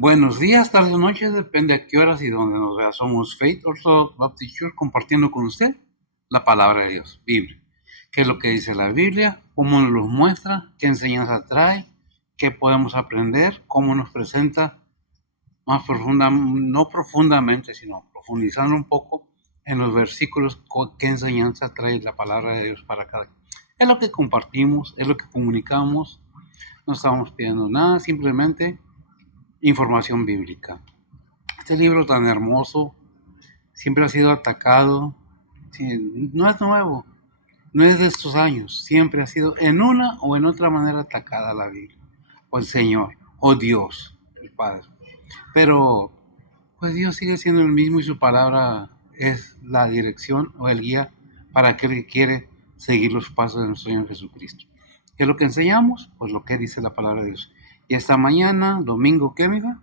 Buenos días, tardes o noches, depende a qué horas y dónde nos vea. Somos Faith Orthodox Baptist Church compartiendo con usted la palabra de Dios, Biblia. ¿Qué es lo que dice la Biblia? ¿Cómo nos lo muestra? ¿Qué enseñanza trae? ¿Qué podemos aprender? ¿Cómo nos presenta más profunda, no profundamente, sino profundizando un poco en los versículos? ¿Qué enseñanza trae la palabra de Dios para cada? Es lo que compartimos, es lo que comunicamos. No estamos pidiendo nada, simplemente información bíblica. Este libro tan hermoso siempre ha sido atacado, sí, no es nuevo, no es de estos años, siempre ha sido en una o en otra manera atacada la Biblia, o el Señor, o Dios, el Padre. Pero pues Dios sigue siendo el mismo y su palabra es la dirección o el guía para aquel que quiere seguir los pasos de nuestro Señor Jesucristo. ¿Qué es lo que enseñamos? Pues lo que dice la palabra de Dios. Y esta mañana, domingo, ¿qué, mija?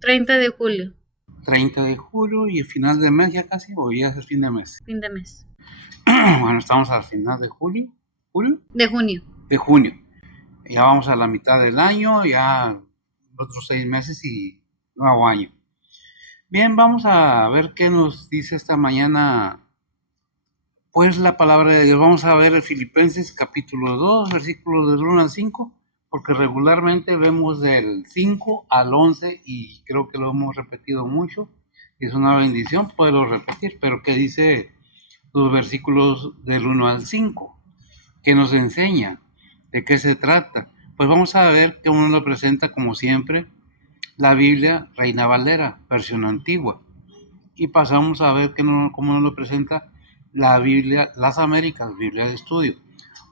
30 de julio, 30 de julio y el final de mes ya casi, o ya es el fin de mes. fin de mes. Bueno, estamos al final de julio, De junio. de junio. Ya vamos a la mitad del año, ya otros 6 meses y nuevo año. Bien, vamos a ver qué nos dice esta mañana, pues la palabra de Dios. Vamos a ver el Filipenses capítulo 2, versículos del 1 al 5, porque regularmente vemos del 5 al 11 y creo que lo hemos repetido mucho. Es una bendición poderlo repetir, pero ¿qué dice los versículos del 1 al 5? ¿Qué nos enseña? ¿De qué se trata? Pues vamos a ver que uno lo presenta como siempre la Biblia Reina Valera, versión antigua. Y pasamos a ver cómo nos lo presenta la Biblia Las Américas, Biblia de estudio.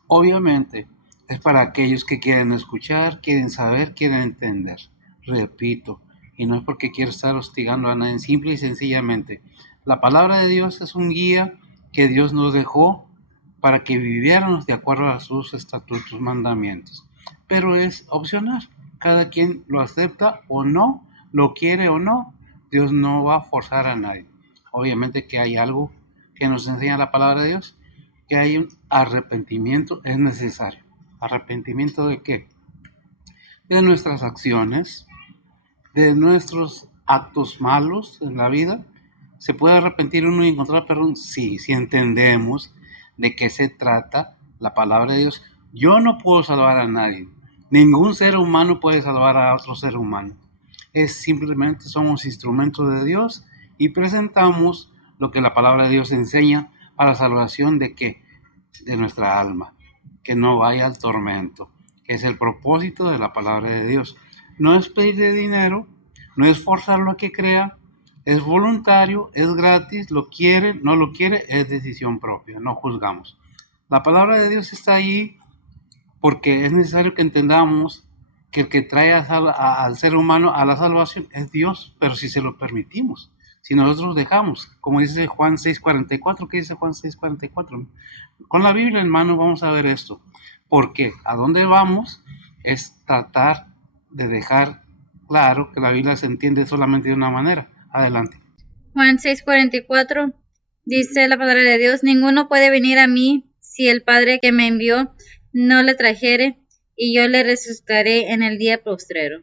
Obviamente es para aquellos que quieren escuchar, quieren saber, quieren entender. Repito, y no es porque quiero estar hostigando a nadie, simple y sencillamente. La palabra de Dios es un guía que Dios nos dejó para que viviéramos de acuerdo a sus estatutos, mandamientos. Pero es opcional. Cada quien lo acepta o no, lo quiere o no. Dios no va a forzar a nadie. Obviamente que hay algo que nos enseña la palabra de Dios, que hay un arrepentimiento, es necesario. ¿Arrepentimiento de qué? De nuestras acciones, de nuestros actos malos en la vida. ¿Se puede arrepentir uno y encontrar perdón? Sí, si entendemos de qué se trata la palabra de Dios. Yo no puedo salvar a nadie. Ningún ser humano puede salvar a otro ser humano. Es simplemente somos instrumentos de Dios y presentamos lo que la palabra de Dios enseña para la salvación de qué? De nuestra alma, que no vaya al tormento, que es el propósito de la palabra de Dios. No es pedirle dinero, no es forzarlo a que crea, es voluntario, es gratis, lo quiere, no lo quiere, es decisión propia, no juzgamos. La palabra de Dios está ahí porque es necesario que entendamos que el que trae al ser humano a la salvación es Dios, pero si se lo permitimos, si nosotros dejamos, como dice Juan 6:44, ¿qué dice Juan 6:44? Con la Biblia en mano vamos a ver esto, porque a dónde vamos es tratar de dejar claro que la Biblia se entiende solamente de una manera. Adelante. Juan 6:44 dice la palabra de Dios: ninguno puede venir a mí si el Padre que me envió no le trajere, y yo le resucitaré en el día postrero.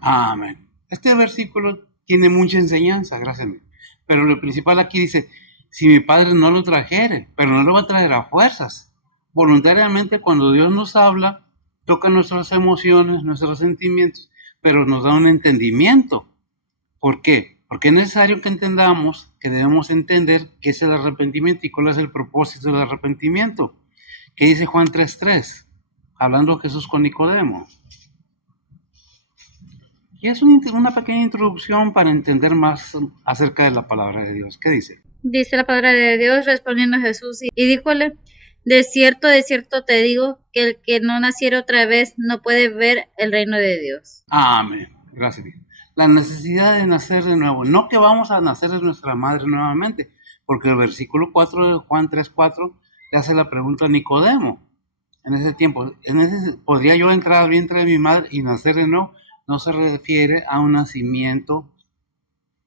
Amén. Este versículo tiene mucha enseñanza, gracias a mí. Pero lo principal aquí dice, si mi Padre no lo trajere, pero no lo va a traer a fuerzas. Voluntariamente cuando Dios nos habla, toca nuestras emociones, nuestros sentimientos, pero nos da un entendimiento. ¿Por qué? Porque es necesario que entendamos, que debemos entender qué es el arrepentimiento y cuál es el propósito del arrepentimiento. ¿Qué dice Juan 3:3? Hablando Jesús con Nicodemo. Y es una pequeña introducción para entender más acerca de la palabra de Dios. ¿Qué dice? Dice la palabra de Dios, respondiendo Jesús, y díjole: de cierto te digo, que el que no naciere otra vez no puede ver el reino de Dios. Amén. Gracias. La necesidad de nacer de nuevo. No que vamos a nacer de nuestra madre nuevamente, porque el versículo 4 de Juan 3:4 le hace la pregunta a Nicodemo. En ese tiempo, ¿podría yo entrar al vientre de mi madre y nacer de nuevo? No se refiere a un nacimiento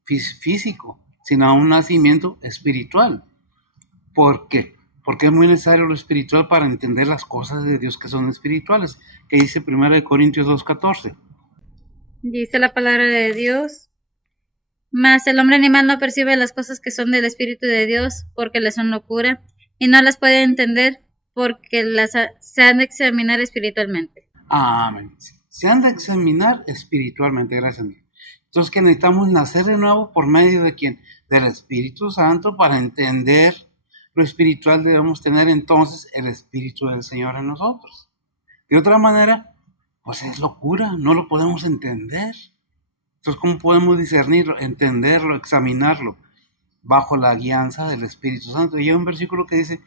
físico, sino a un nacimiento espiritual. ¿Por qué? Porque es muy necesario lo espiritual para entender las cosas de Dios que son espirituales, que dice 1 Corintios 2:14. Dice la palabra de Dios. Mas el hombre animal no percibe las cosas que son del Espíritu de Dios, porque le son locura, y no las puede entender, porque se han de examinar espiritualmente. Amén. Se han de examinar espiritualmente, gracias a Dios. Entonces que necesitamos nacer de nuevo por medio de quién? Del Espíritu Santo para entender lo espiritual. Debemos tener entonces el Espíritu del Señor en nosotros. De otra manera, pues es locura, no lo podemos entender. Entonces, ¿cómo podemos discernirlo, entenderlo, examinarlo? Bajo la guianza del Espíritu Santo. Y hay un versículo que dice,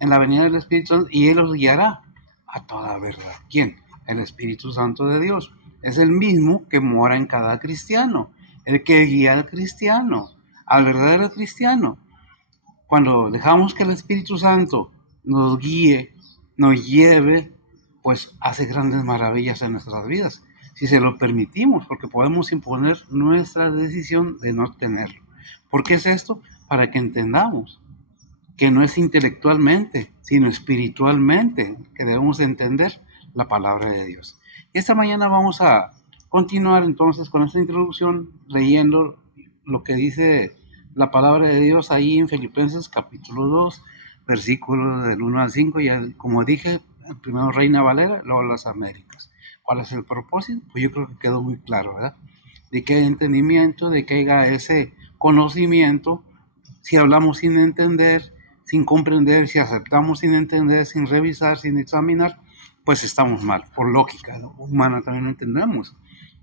en la venida del Espíritu Santo, y Él os guiará a toda verdad. ¿Quién? El Espíritu Santo de Dios. Es el mismo que mora en cada cristiano, el que guía al cristiano, al verdadero cristiano. Cuando dejamos que el Espíritu Santo nos guíe, nos lleve, pues hace grandes maravillas en nuestras vidas, si se lo permitimos, porque podemos imponer nuestra decisión de no tenerlo. ¿Por qué es esto? Para que entendamos que no es intelectualmente, sino espiritualmente que debemos entender la palabra de Dios. Esta mañana vamos a continuar entonces con esta introducción leyendo lo que dice la palabra de Dios ahí en Filipenses capítulo 2, versículos del 1 al 5, y como dije, primero Reina Valera, luego las Américas. ¿Cuál es el propósito? Pues yo creo que quedó muy claro, ¿verdad? De que haya entendimiento, de que haya ese conocimiento. Si hablamos sin entender, sin comprender, si aceptamos sin entender, sin revisar, sin examinar, pues estamos mal. Por lógica humana también lo entendemos,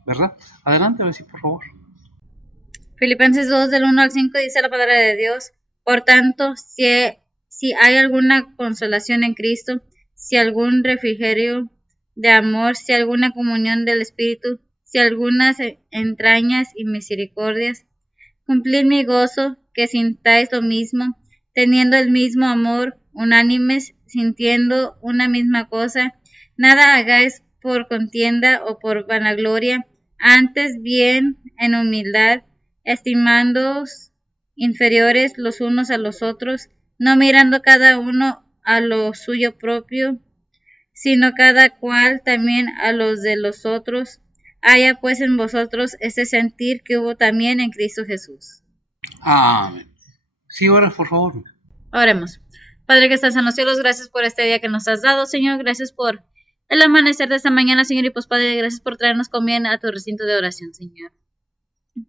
¿verdad? Adelante, Bessie, por favor. Filipenses 2 del 1 al 5 dice la palabra de Dios. Por tanto, si hay alguna consolación en Cristo, si algún refrigerio de amor, si alguna comunión del Espíritu, si algunas entrañas y misericordias, cumplid mi gozo, que sintáis lo mismo, teniendo el mismo amor, unánimes, sintiendo una misma cosa, nada hagáis por contienda o por vanagloria, antes bien en humildad, estimándoos inferiores los unos a los otros, no mirando cada uno a lo suyo propio, sino cada cual también a los de los otros. Haya pues en vosotros ese sentir que hubo también en Cristo Jesús. Amén. Sí, ahora, por favor. Oremos. Padre que estás en los cielos, gracias por este día que nos has dado, Señor. Gracias por el amanecer de esta mañana, Señor. Y pues, Padre, gracias por traernos con bien a tu recinto de oración, Señor.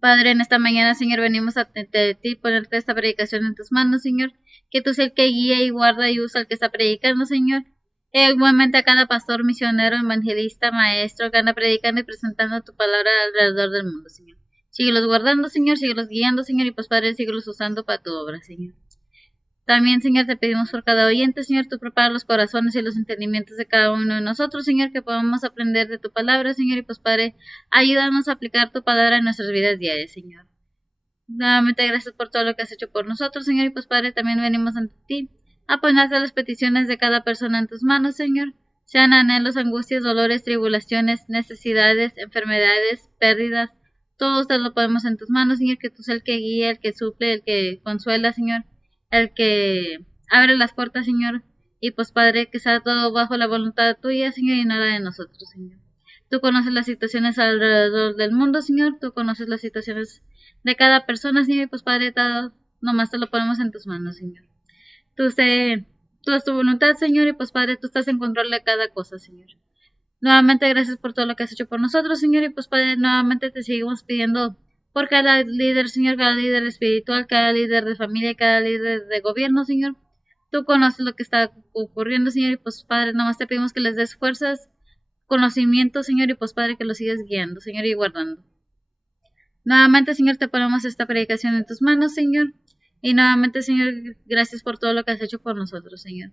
Padre, en esta mañana, Señor, venimos ante ti, ponerte esta predicación en tus manos, Señor. Que tú seas el que guía y guarda y usa al que está predicando, Señor. Igualmente a cada pastor, misionero, evangelista, maestro que anda predicando y presentando tu palabra alrededor del mundo, Señor. Síguelos guardando, Señor, síguelos guiando, Señor, y pues, Padre, síguelos usando para tu obra, Señor. También, Señor, te pedimos por cada oyente, Señor, tú preparas los corazones y los entendimientos de cada uno de nosotros, Señor, que podamos aprender de tu palabra, Señor, y pues, Padre, ayúdanos a aplicar tu palabra en nuestras vidas diarias, Señor. Nuevamente, gracias por todo lo que has hecho por nosotros, Señor, y pues, Padre, también venimos ante ti a ponerte las peticiones de cada persona en tus manos, Señor, sean anhelos, angustias, dolores, tribulaciones, necesidades, enfermedades, pérdidas, todos te lo ponemos en tus manos, Señor, que tú seas el que guía, el que suple, el que consuela, Señor, el que abre las puertas, Señor, y pues, Padre, que sea todo bajo la voluntad tuya, Señor, y no la de nosotros, Señor. Tú conoces las situaciones alrededor del mundo, Señor, tú conoces las situaciones de cada persona, Señor, y pues, Padre, todo nomás te lo ponemos en tus manos, Señor. Tú es tu voluntad, Señor, y pues, Padre, tú estás en control de cada cosa, Señor. Nuevamente, gracias por todo lo que has hecho por nosotros, Señor, y pues, Padre, nuevamente te seguimos pidiendo por cada líder, Señor, cada líder espiritual, cada líder de familia, cada líder de gobierno, Señor. Tú conoces lo que está ocurriendo, Señor, y pues, Padre, nomás te pedimos que les des fuerzas, conocimiento, Señor, y pues, Padre, que los sigas guiando, Señor, y guardando. Nuevamente, Señor, te ponemos esta predicación en tus manos, Señor. Y nuevamente, Señor, gracias por todo lo que has hecho por nosotros, Señor.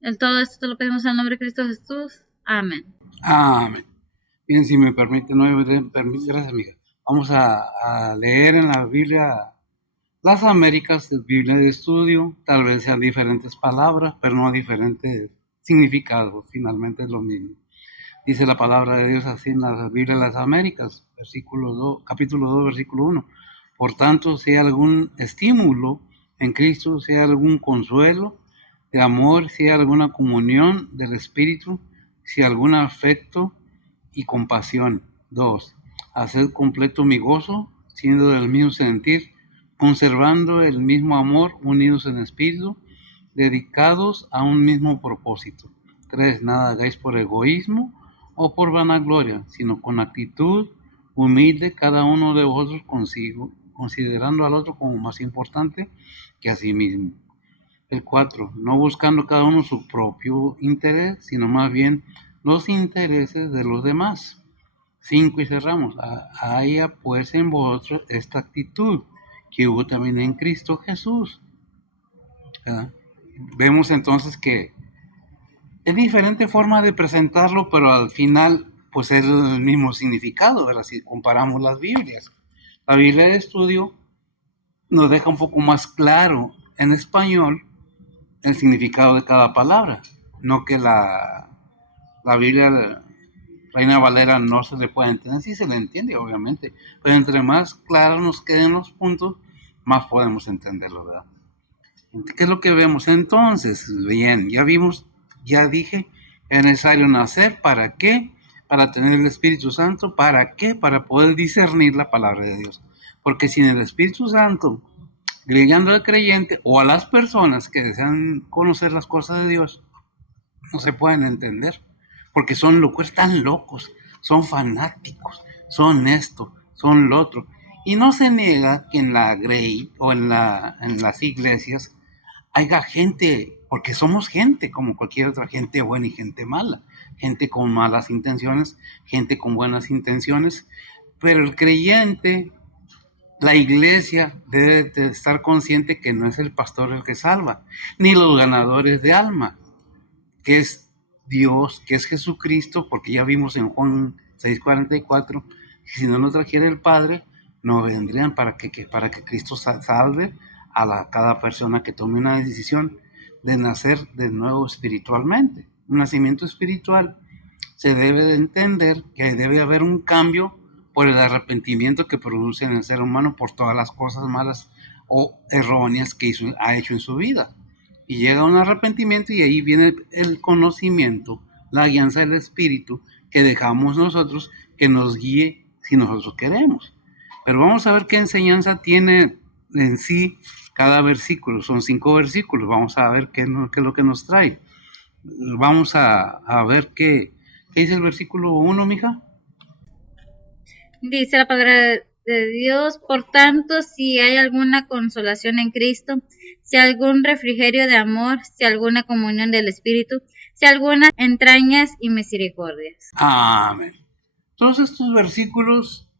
En todo esto te lo pedimos en el nombre de Cristo Jesús. Amén. Amén. Bien, si me permite, no me permite, gracias, amiga. Vamos a leer en la Biblia las Américas, de Biblia de estudio. Tal vez sean diferentes palabras, pero no diferentes significados. Finalmente es lo mismo. Dice la palabra de Dios así en la Biblia de las Américas, capítulo 2, versículo 1. Por tanto, si hay algún estímulo en Cristo, si hay algún consuelo de amor, si hay alguna comunión del Espíritu, si hay algún afecto y compasión. 2. Haced completo mi gozo, siendo del mismo sentir, conservando el mismo amor, unidos en espíritu, dedicados a un mismo propósito. 3. Nada hagáis por egoísmo o por vanagloria, sino con actitud humilde cada uno de vosotros consigo, considerando al otro como más importante que a sí mismo. El 4. No buscando cada uno su propio interés, sino más bien los intereses de los demás. 5. Y cerramos. Haya pues en vosotros esta actitud que hubo también en Cristo Jesús. ¿Verdad? Vemos entonces que es diferente forma de presentarlo, pero al final pues es el mismo significado, ¿verdad? Si comparamos las Biblias. La Biblia de estudio nos deja un poco más claro en español el significado de cada palabra, no que la Biblia Reina Valera no se le puede entender, sí se le entiende obviamente, pero entre más claros nos queden los puntos, más podemos entenderlo, ¿verdad? ¿Qué es lo que vemos entonces? Bien, ya vimos, ya dije, es necesario nacer, ¿para qué? Para tener el Espíritu Santo, ¿para qué? Para poder discernir la palabra de Dios. Porque sin el Espíritu Santo, guiando al creyente o a las personas que desean conocer las cosas de Dios, no se pueden entender. Porque son locos, están locos, son fanáticos, son esto, son lo otro. Y no se niega que en la Grey o en las iglesias haya gente, porque somos gente como cualquier otra, gente buena y gente mala, gente con malas intenciones, gente con buenas intenciones, pero el creyente, la iglesia debe de estar consciente que no es el pastor el que salva, ni los ganadores de alma, que es Dios, que es Jesucristo, porque ya vimos en Juan 6:44, que si no nos trajera el Padre, no vendrían para que Cristo salve a cada persona que tome una decisión de nacer de nuevo espiritualmente. Un nacimiento espiritual se debe de entender que debe haber un cambio por el arrepentimiento que produce en el ser humano por todas las cosas malas o erróneas que ha hecho en su vida. Y llega un arrepentimiento y ahí viene el conocimiento, la guianza del Espíritu que dejamos nosotros que nos guíe si nosotros queremos. Pero vamos a ver qué enseñanza tiene en sí cada versículo. Son 5 versículos. Vamos a ver qué es lo que nos trae. Vamos a ver qué dice el versículo 1, mija. Dice la palabra de Dios, por tanto, si hay alguna consolación en Cristo, si algún refrigerio de amor, si alguna comunión del Espíritu, si algunas entrañas y misericordias. Amén. Todos estos versículos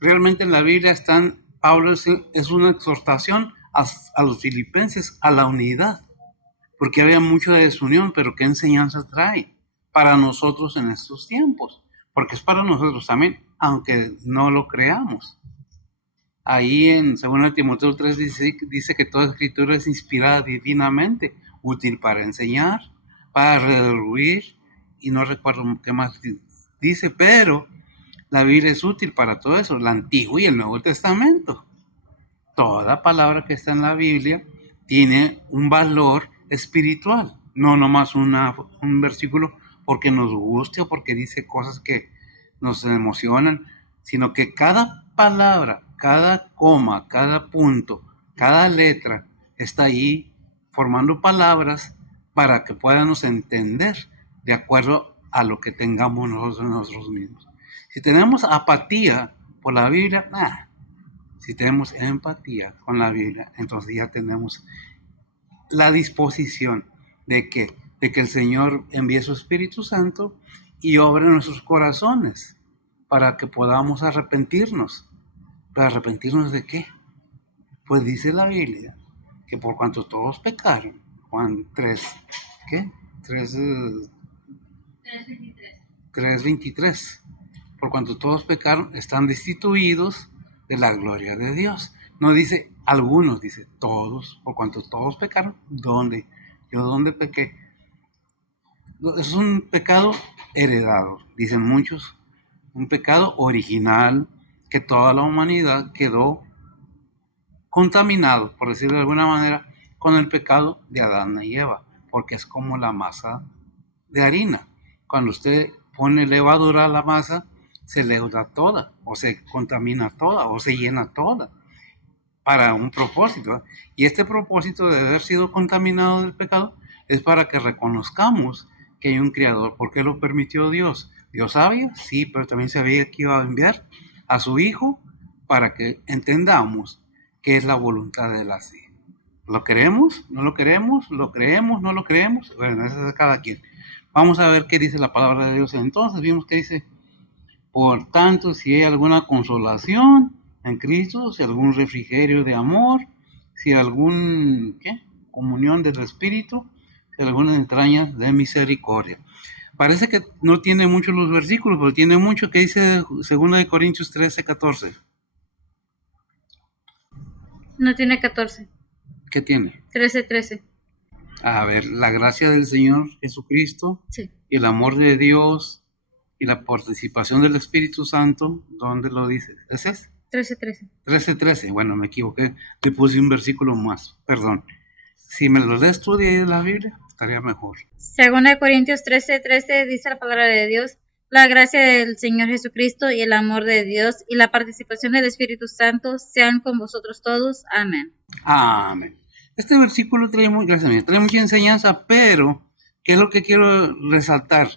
realmente en la Biblia están, Pablo es una exhortación a los filipenses, a la unidad, porque había mucho de desunión, pero ¿qué enseñanza trae para nosotros en estos tiempos? Porque es para nosotros también, aunque no lo creamos. Ahí en 2 Timoteo 3 dice que toda escritura es inspirada divinamente, útil para enseñar, para redarguir, y no recuerdo qué más dice, pero la Biblia es útil para todo eso, el Antiguo y el Nuevo Testamento. Toda palabra que está en la Biblia tiene un valor espiritual, no nomás un versículo porque nos guste o porque dice cosas que nos emocionan, sino que cada palabra, cada coma, cada punto, cada letra está ahí formando palabras para que podamos entender de acuerdo a lo que tengamos nosotros mismos. Si tenemos apatía por la Biblia, si tenemos empatía con la Biblia, entonces ya tenemos la disposición de que el Señor envíe su Espíritu Santo y obre en nuestros corazones para que podamos arrepentirnos. ¿Para arrepentirnos de qué? Pues dice la Biblia que por cuanto todos pecaron, Juan 3, ¿qué? 3:23. Por cuanto todos pecaron, están destituidos de la gloria de Dios. No dice algunos, dice todos. Por cuanto todos pecaron, ¿dónde? ¿Yo dónde pequé? Es un pecado heredado, dicen muchos. Un pecado original que toda la humanidad quedó contaminado, por decirlo de alguna manera, con el pecado de Adán y Eva, porque es como la masa de harina. Cuando usted pone levadura a la masa, se leuda toda, o se contamina toda, o se llena toda, para un propósito, ¿verdad? Y este propósito de haber sido contaminado del pecado es para que reconozcamos que hay un creador. ¿Por qué lo permitió Dios? ¿Dios sabía? Sí, pero también sabía que iba a enviar a su Hijo para que entendamos qué es la voluntad de la fe. ¿Lo queremos? ¿No lo queremos? ¿Lo creemos? ¿No lo creemos? Bueno, eso es de cada quien. Vamos a ver qué dice la palabra de Dios. Entonces vimos que dice, por tanto, si hay alguna consolación en Cristo, si algún refrigerio de amor, si algún comunión del Espíritu, si algunas entrañas de misericordia. Parece que no tiene mucho los versículos, pero tiene mucho que dice 2 de Corintios 13:14. No tiene 14. ¿Qué tiene? 13. A ver, la gracia del Señor Jesucristo Sí. y el amor de Dios y la participación del Espíritu Santo, ¿dónde lo dice? ¿Ese es? 13. 13:13. Bueno, me equivoqué, le puse un versículo más, perdón. Si me lo lees tú de ahí de la Biblia, estaría mejor. Segunda de Corintios 13 dice la palabra de Dios, la gracia del Señor Jesucristo y el amor de Dios y la participación del Espíritu Santo sean con vosotros todos. Amén. Amén. Este versículo trae mucha enseñanza, pero ¿qué es lo que quiero resaltar?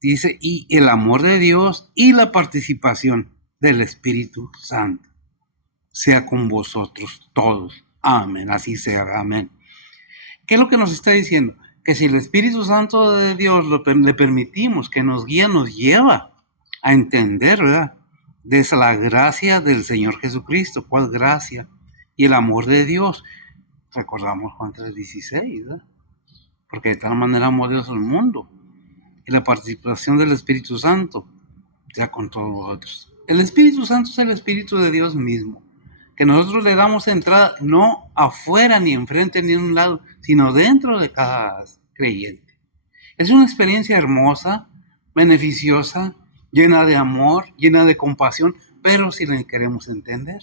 Dice, y el amor de Dios y la participación del Espíritu Santo sea con vosotros todos. Amén, así sea, amén. ¿Qué es lo que nos está diciendo? Que si el Espíritu Santo de Dios le permitimos que nos guíe, nos lleva a entender, ¿verdad? Desde la gracia del Señor Jesucristo. ¿Cuál gracia? Y el amor de Dios. Recordamos Juan 3:16, ¿verdad? Porque de tal manera amó Dios al mundo. Y la participación del Espíritu Santo ya con todos vosotros. El Espíritu Santo es el Espíritu de Dios mismo, que nosotros le damos entrada no afuera, ni enfrente, ni en un lado, sino dentro de cada creyente. Es una experiencia hermosa, beneficiosa, llena de amor, llena de compasión, pero si la queremos entender.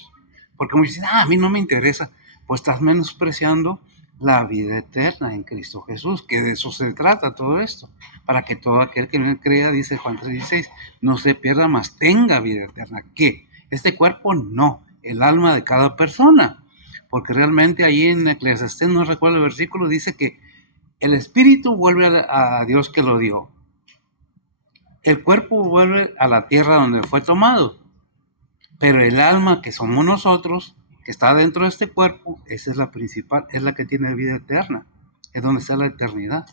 Porque muchos dicen, a mí no me interesa, pues estás menospreciando la vida eterna en Cristo Jesús, que de eso se trata todo esto, para que todo aquel que me crea, dice Juan 3:16, no se pierda, más tenga vida eterna. ¿Qué? Este cuerpo no, el alma de cada persona, porque realmente ahí en Eclesiastés, no recuerdo el versículo, dice que el espíritu vuelve a Dios que lo dio, el cuerpo vuelve a la tierra donde fue tomado, pero el alma que somos nosotros, que está dentro de este cuerpo, esa es la principal, es la que tiene vida eterna, es donde está la eternidad.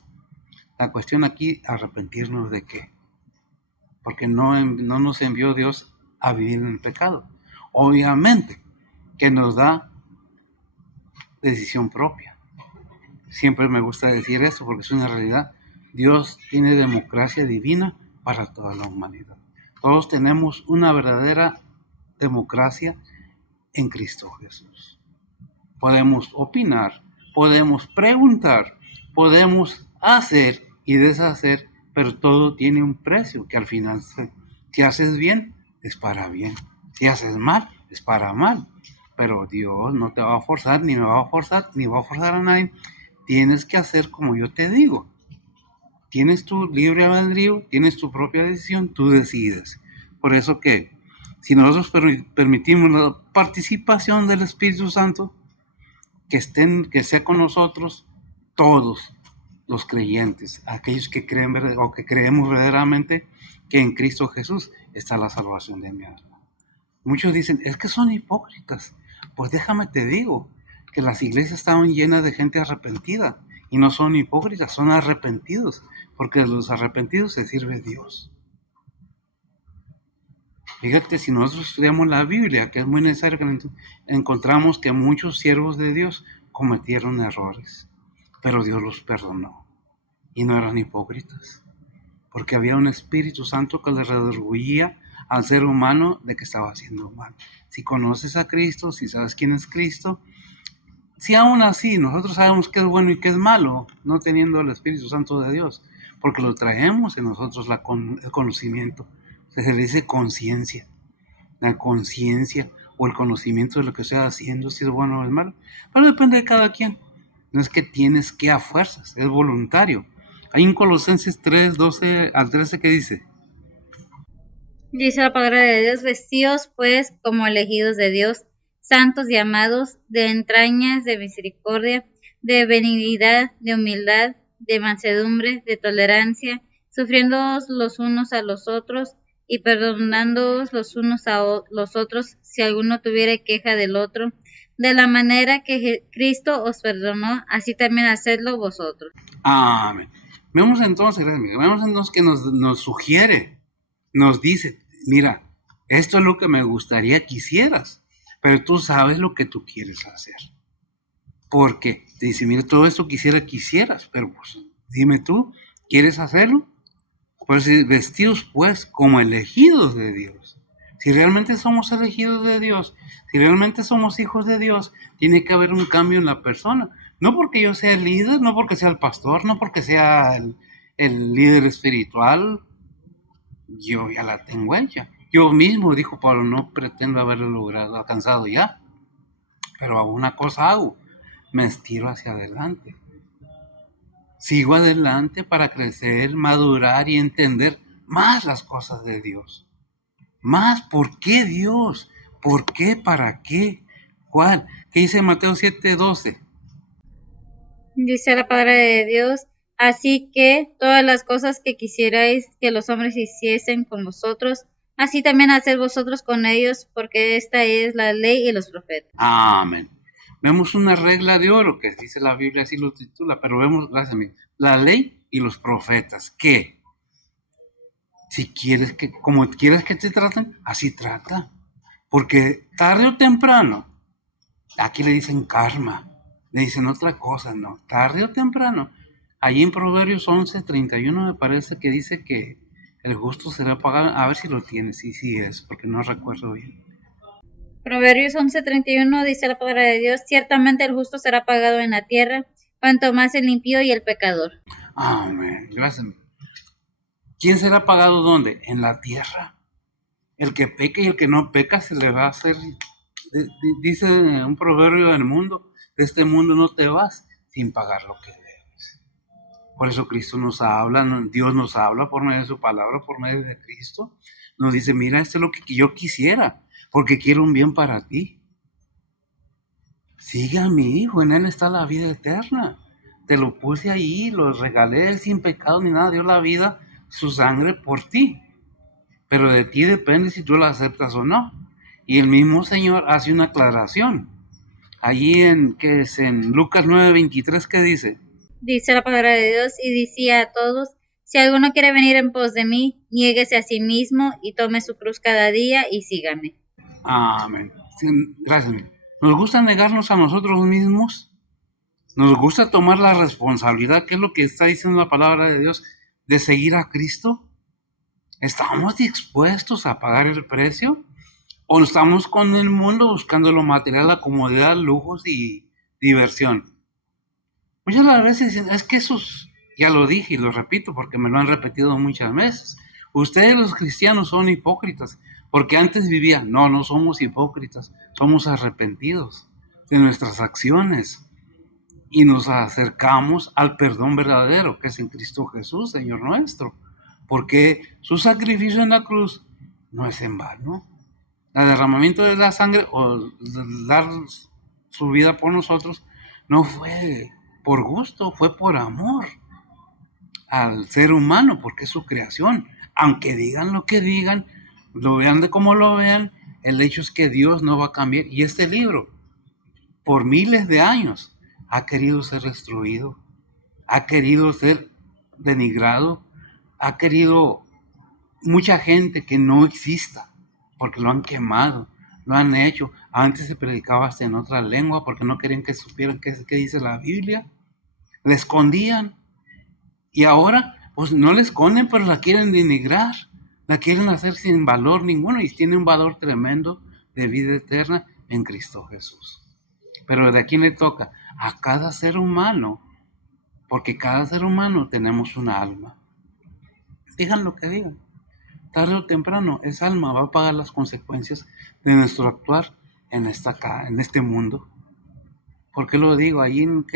La cuestión aquí, arrepentirnos de qué, porque no nos envió Dios a vivir en el pecado. Obviamente que nos da decisión propia. Siempre me gusta decir esto porque es una realidad. Dios tiene democracia divina para toda la humanidad. Todos tenemos una verdadera democracia en Cristo Jesús. Podemos opinar, podemos preguntar, podemos hacer y deshacer, pero todo tiene un precio que al final, si haces bien, es para bien. Si haces mal, es para mal. Pero Dios no te va a forzar, ni me va a forzar, ni va a forzar a nadie. Tienes que hacer como yo te digo. Tienes tu libre albedrío, tienes tu propia decisión, tú decides. Por eso que si nosotros permitimos la participación del Espíritu Santo, que sea con nosotros todos los creyentes, aquellos que creen o que creemos verdaderamente que en Cristo Jesús está la salvación de mi alma. Muchos dicen, es que son hipócritas. Pues déjame te digo que las iglesias estaban llenas de gente arrepentida y no son hipócritas, son arrepentidos, porque de los arrepentidos se sirve Dios. Fíjate, si nosotros estudiamos la Biblia, que es muy necesario que encontramos que muchos siervos de Dios cometieron errores, pero Dios los perdonó y no eran hipócritas, porque había un Espíritu Santo que les redarguía al ser humano de que estaba haciendo mal. Si conoces a Cristo, si sabes quién es Cristo, si aún así nosotros sabemos qué es bueno y qué es malo, no teniendo el Espíritu Santo de Dios, porque lo traemos en nosotros el conocimiento, se le dice conciencia, la conciencia o el conocimiento de lo que estoy haciendo, si es bueno o es malo, pero depende de cada quien. No es que tienes que a fuerzas, es voluntario. Hay un Colosenses 3:12 al 13 que dice, Dice la palabra de Dios, vestidos pues como elegidos de Dios, santos y amados, de entrañas, de misericordia, de benignidad, de humildad, de mansedumbre, de tolerancia, sufriéndoos los unos a los otros y perdonándoos los unos a los otros si alguno tuviere queja del otro, de la manera que Cristo os perdonó, así también hacedlo vosotros. Amén. Vemos entonces, que nos sugiere, nos dice, mira, esto es lo que me gustaría que hicieras, pero tú sabes lo que tú quieres hacer. Porque te dice, mira, todo esto quisiera que hicieras, pero pues dime tú, ¿quieres hacerlo? Pues vestidos pues como elegidos de Dios. Si realmente somos elegidos de Dios, si realmente somos hijos de Dios, tiene que haber un cambio en la persona. No porque yo sea el líder, no porque sea el pastor, no porque sea el líder espiritual, yo ya la tengo hecha. Yo mismo, dijo Pablo, no pretendo haberlo logrado, alcanzado ya, pero una cosa hago, me estiro hacia adelante. Sigo adelante para crecer, madurar y entender más las cosas de Dios. Más, ¿por qué Dios? ¿Por qué? ¿Para qué? ¿Cuál? ¿Qué dice Mateo 7:12? Dice la palabra de Dios, así que todas las cosas que quisierais que los hombres hiciesen con vosotros, así también haced vosotros con ellos, porque esta es la ley y los profetas. Amén. Vemos una regla de oro que dice la Biblia, así lo titula, pero vemos, la ley y los profetas. ¿Qué? Si quieres que, como quieres que te traten, así trata. Porque tarde o temprano, aquí le dicen karma, le dicen otra cosa, no, tarde o temprano. Allí en Proverbios 11:31 me parece que dice que el justo será pagado, a ver si lo tienes, sí es, porque no recuerdo bien. Proverbios 11:31 dice la palabra de Dios, ciertamente el justo será pagado en la tierra, cuanto más el impío y el pecador. Amén, gracias. ¿Quién será pagado dónde? En la tierra. El que peca y el que no peca se le va a hacer, dice un proverbio del mundo, de este mundo no te vas sin pagar lo que debes. Por eso Cristo nos habla, Dios nos habla por medio de su palabra, por medio de Cristo. Nos dice, mira, esto es lo que yo quisiera, porque quiero un bien para ti. Sigue a mi hijo, en él está la vida eterna. Te lo puse ahí, lo regalé sin pecado ni nada, dio la vida, su sangre por ti. Pero de ti depende si tú la aceptas o no. Y el mismo Señor hace una aclaración. Allí que es en Lucas 9:23, ¿qué dice? Dice la palabra de Dios y decía a todos, si alguno quiere venir en pos de mí, niéguese a sí mismo y tome su cruz cada día y sígame. Amén. Sí, gracias. Nos gusta negarnos a nosotros mismos. Nos gusta tomar la responsabilidad, que es lo que está diciendo la palabra de Dios, de seguir a Cristo. ¿Estamos dispuestos a pagar el precio? ¿O estamos con el mundo buscando lo material, la comodidad, lujos y diversión? Muchas las veces dicen, es que esos, ya lo dije y lo repito porque me lo han repetido muchas veces, ustedes los cristianos son hipócritas, porque antes vivían, no somos hipócritas, somos arrepentidos de nuestras acciones y nos acercamos al perdón verdadero que es en Cristo Jesús, Señor nuestro, porque su sacrificio en la cruz no es en vano. El derramamiento de la sangre o dar su vida por nosotros no fue por gusto, fue por amor al ser humano, porque es su creación. Aunque digan lo que digan, lo vean de como lo vean, el hecho es que Dios no va a cambiar. Y este libro, por miles de años, ha querido ser destruido, ha querido ser denigrado, ha querido mucha gente que no exista, porque lo han quemado, lo han hecho. Antes se predicaba hasta en otra lengua porque no querían que supieran qué dice la Biblia. Le escondían. Y ahora, pues no la esconden, pero la quieren denigrar. La quieren hacer sin valor ninguno y tiene un valor tremendo de vida eterna en Cristo Jesús. Pero ¿de quién le toca? A cada ser humano, porque cada ser humano tenemos una alma. Digan lo que digan. Tarde o temprano, esa alma va a pagar las consecuencias de nuestro actuar en este mundo. ¿Por qué lo digo? Ahí en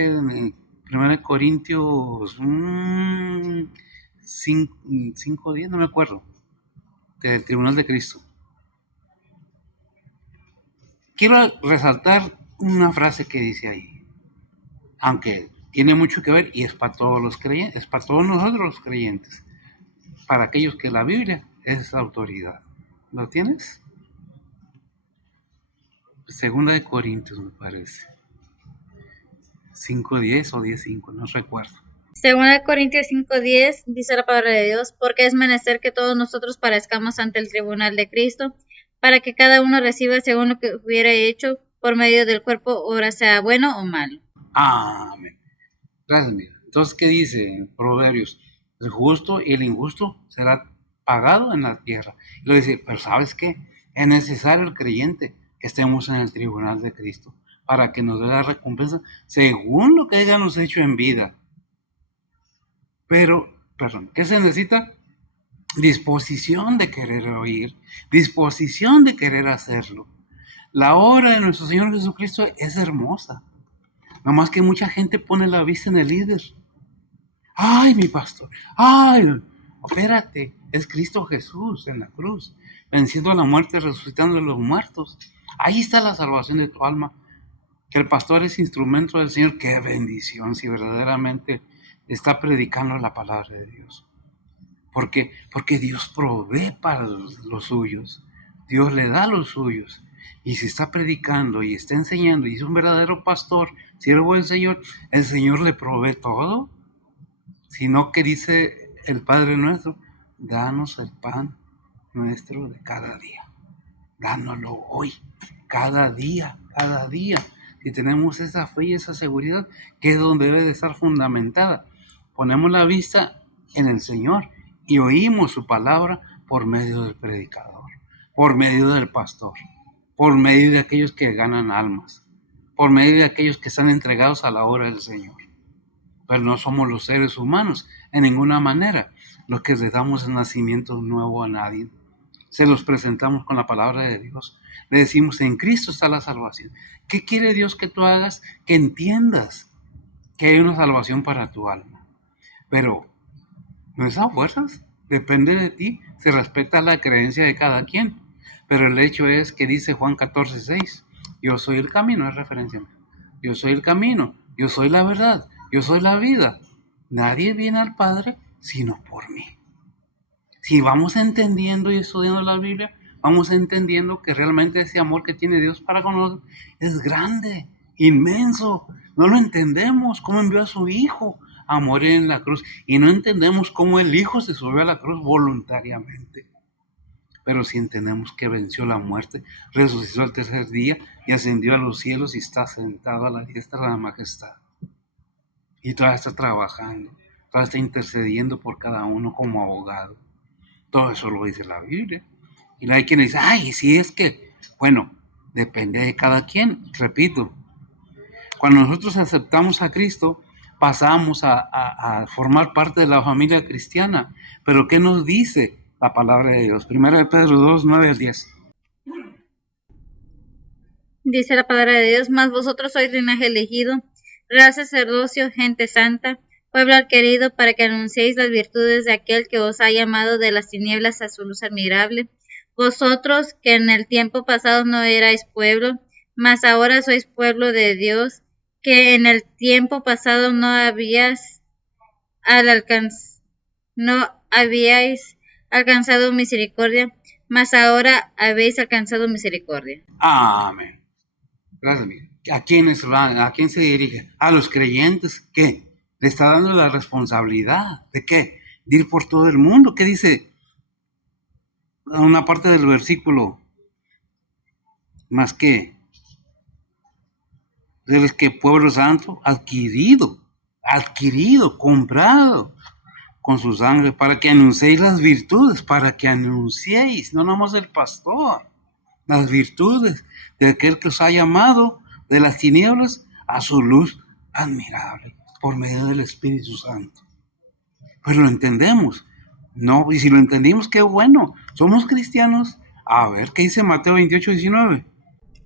1 Corintios 5:10, no me acuerdo. del tribunal de Cristo. Quiero resaltar una frase que dice ahí, aunque tiene mucho que ver y es para todos los creyentes, es para todos nosotros los creyentes, para aquellos que la Biblia es autoridad. ¿Lo tienes? Segunda de Corintios, me parece. 5:10 o 10:5, no recuerdo. Según Corintios 5:10, dice la palabra de Dios, porque es menester que todos nosotros parezcamos ante el tribunal de Cristo, para que cada uno reciba según lo que hubiera hecho por medio del cuerpo, ora sea bueno o malo. Amén. Gracias, amiga. Entonces, ¿qué dice en Proverbios? El justo y el injusto será pagado en la tierra. Y lo dice, pero ¿sabes qué? Es necesario el creyente que estemos en el tribunal de Cristo para que nos dé la recompensa según lo que hayamos hecho en vida. Pero, perdón, ¿qué se necesita? Disposición de querer oír, disposición de querer hacerlo. La obra de nuestro Señor Jesucristo es hermosa. Nomás que mucha gente pone la vista en el líder. Ay, mi pastor. Ay, espérate. Es Cristo Jesús en la cruz, venciendo a la muerte, resucitando de los muertos. Ahí está la salvación de tu alma. Que el pastor es instrumento del Señor. Qué bendición si verdaderamente está predicando la palabra de Dios. ¿Por qué? Porque Dios provee para los suyos. Dios le da a los suyos. Y si está predicando y está enseñando y es un verdadero pastor, siervo del Señor, el Señor le provee todo. Sino que dice el Padre nuestro, danos el pan nuestro de cada día. Dánoslo hoy, cada día, cada día. Si tenemos esa fe y esa seguridad, que es donde debe de estar fundamentada. Ponemos la vista en el Señor y oímos su palabra por medio del predicador, por medio del pastor, por medio de aquellos que ganan almas, por medio de aquellos que están entregados a la obra del Señor. Pero no somos los seres humanos en ninguna manera los que le damos el nacimiento nuevo a nadie. Se los presentamos con la palabra de Dios. Le decimos, en Cristo está la salvación. ¿Qué quiere Dios que tú hagas? Que entiendas que hay una salvación para tu alma. Pero no es a fuerzas, depende de ti. Se respeta la creencia de cada quien. Pero el hecho es que dice Juan 14:6, yo soy el camino, es referencia. Yo soy el camino, yo soy la verdad, yo soy la vida. Nadie viene al Padre sino por mí. Si vamos entendiendo y estudiando la Biblia, vamos entendiendo que realmente ese amor que tiene Dios para con nosotros es grande, inmenso. No lo entendemos, cómo envió a su Hijo a morir en la cruz. Y no entendemos cómo el Hijo se subió a la cruz voluntariamente. Pero sí entendemos que venció la muerte, resucitó el tercer día y ascendió a los cielos y está sentado a la diestra de la majestad. Y todavía está trabajando, todavía está intercediendo por cada uno como abogado. Todo eso lo dice la Biblia. Y hay quien dice, ay, si es que, bueno, depende de cada quien. Repito, cuando nosotros aceptamos a Cristo, pasamos a formar parte de la familia cristiana. Pero ¿qué nos dice la palabra de Dios? 1 Pedro 2:9-10. Dice la palabra de Dios, mas vosotros sois linaje elegido, real sacerdocio, gente santa, pueblo adquirido, para que anunciéis las virtudes de aquel que os ha llamado de las tinieblas a su luz admirable. Vosotros que en el tiempo pasado no erais pueblo, mas ahora sois pueblo de Dios, que en el tiempo pasado no habíais alcanzado misericordia, mas ahora habéis alcanzado misericordia. Amén. Gracias, amigo. ¿A quién se dirige? A los creyentes que le está dando la responsabilidad de qué? De ir por todo el mundo. ¿Qué dice? Una parte del versículo, más que debes que pueblo santo adquirido, comprado con su sangre, para que anunciéis las virtudes, no nomás el pastor, las virtudes de aquel que os ha llamado de las tinieblas a su luz admirable, por medio del Espíritu Santo. Pues lo entendemos, ¿no? Y si lo entendimos, qué bueno, somos cristianos. A ver, ¿qué dice Mateo 28:19?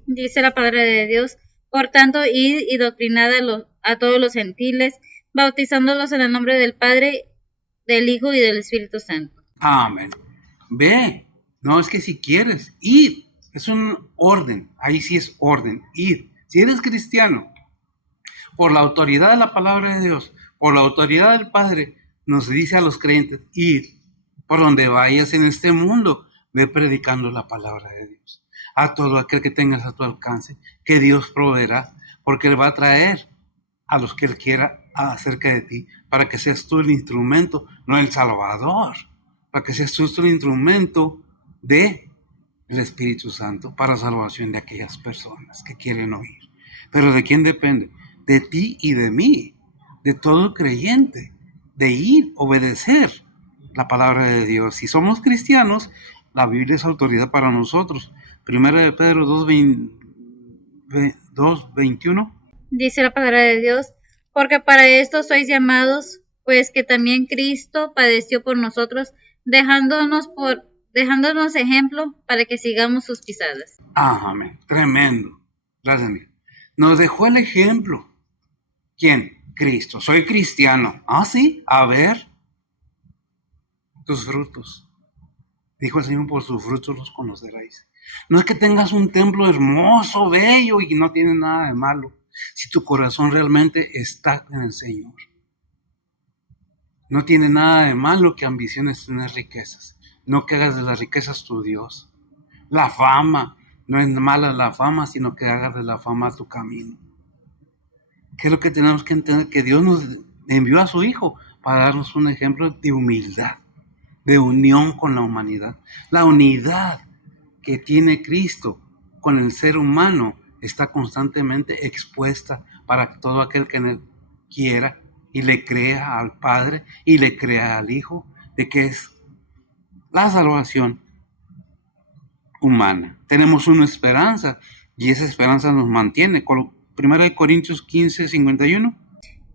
Dice la palabra de Dios, por tanto, id y doctrinad a todos los gentiles, bautizándolos en el nombre del Padre, del Hijo y del Espíritu Santo. Amén. Ve, No, es que si quieres, ir. Es un orden. Ahí sí es orden, ir. Si eres cristiano, por la autoridad de la palabra de Dios, por la autoridad del Padre, nos dice a los creyentes, ir por donde vayas en este mundo, ve predicando la palabra de Dios. A todo aquel que tengas a tu alcance, que Dios proveerá, porque Él va a traer a los que Él quiera acerca de ti, para que seas tú el instrumento, no el Salvador, para que seas tú el instrumento de el Espíritu Santo para salvación de aquellas personas que quieren oír. Pero ¿de quién depende? De ti y de mí, de todo creyente, de ir, obedecer la palabra de Dios. Si somos cristianos, la Biblia es autoridad para nosotros. Primera de Pedro 2:21. Dice la palabra de Dios, porque para esto sois llamados, pues que también Cristo padeció por nosotros, dejándonos ejemplo para que sigamos sus pisadas. Amén. Tremendo. Gracias, amigo. Nos dejó el ejemplo. ¿Quién? Cristo. Soy cristiano. Ah, sí. A ver. Tus frutos. Dijo el Señor, por sus frutos los conoceréis. No es que tengas un templo hermoso, bello y no tiene nada de malo. Si tu corazón realmente está en el Señor. No tiene nada de malo que ambiciones tener riquezas. No que hagas de las riquezas tu Dios. La fama. No es mala la fama, sino que hagas de la fama tu camino. ¿Qué es lo que tenemos que entender? Que Dios nos envió a su Hijo para darnos un ejemplo de humildad, de unión con la humanidad. La unidad que tiene Cristo con el ser humano está constantemente expuesta para todo aquel que quiera y le crea al Padre y le crea al Hijo, de que es la salvación humana. Tenemos una esperanza y esa esperanza nos mantiene. 1 Corintios 15:51.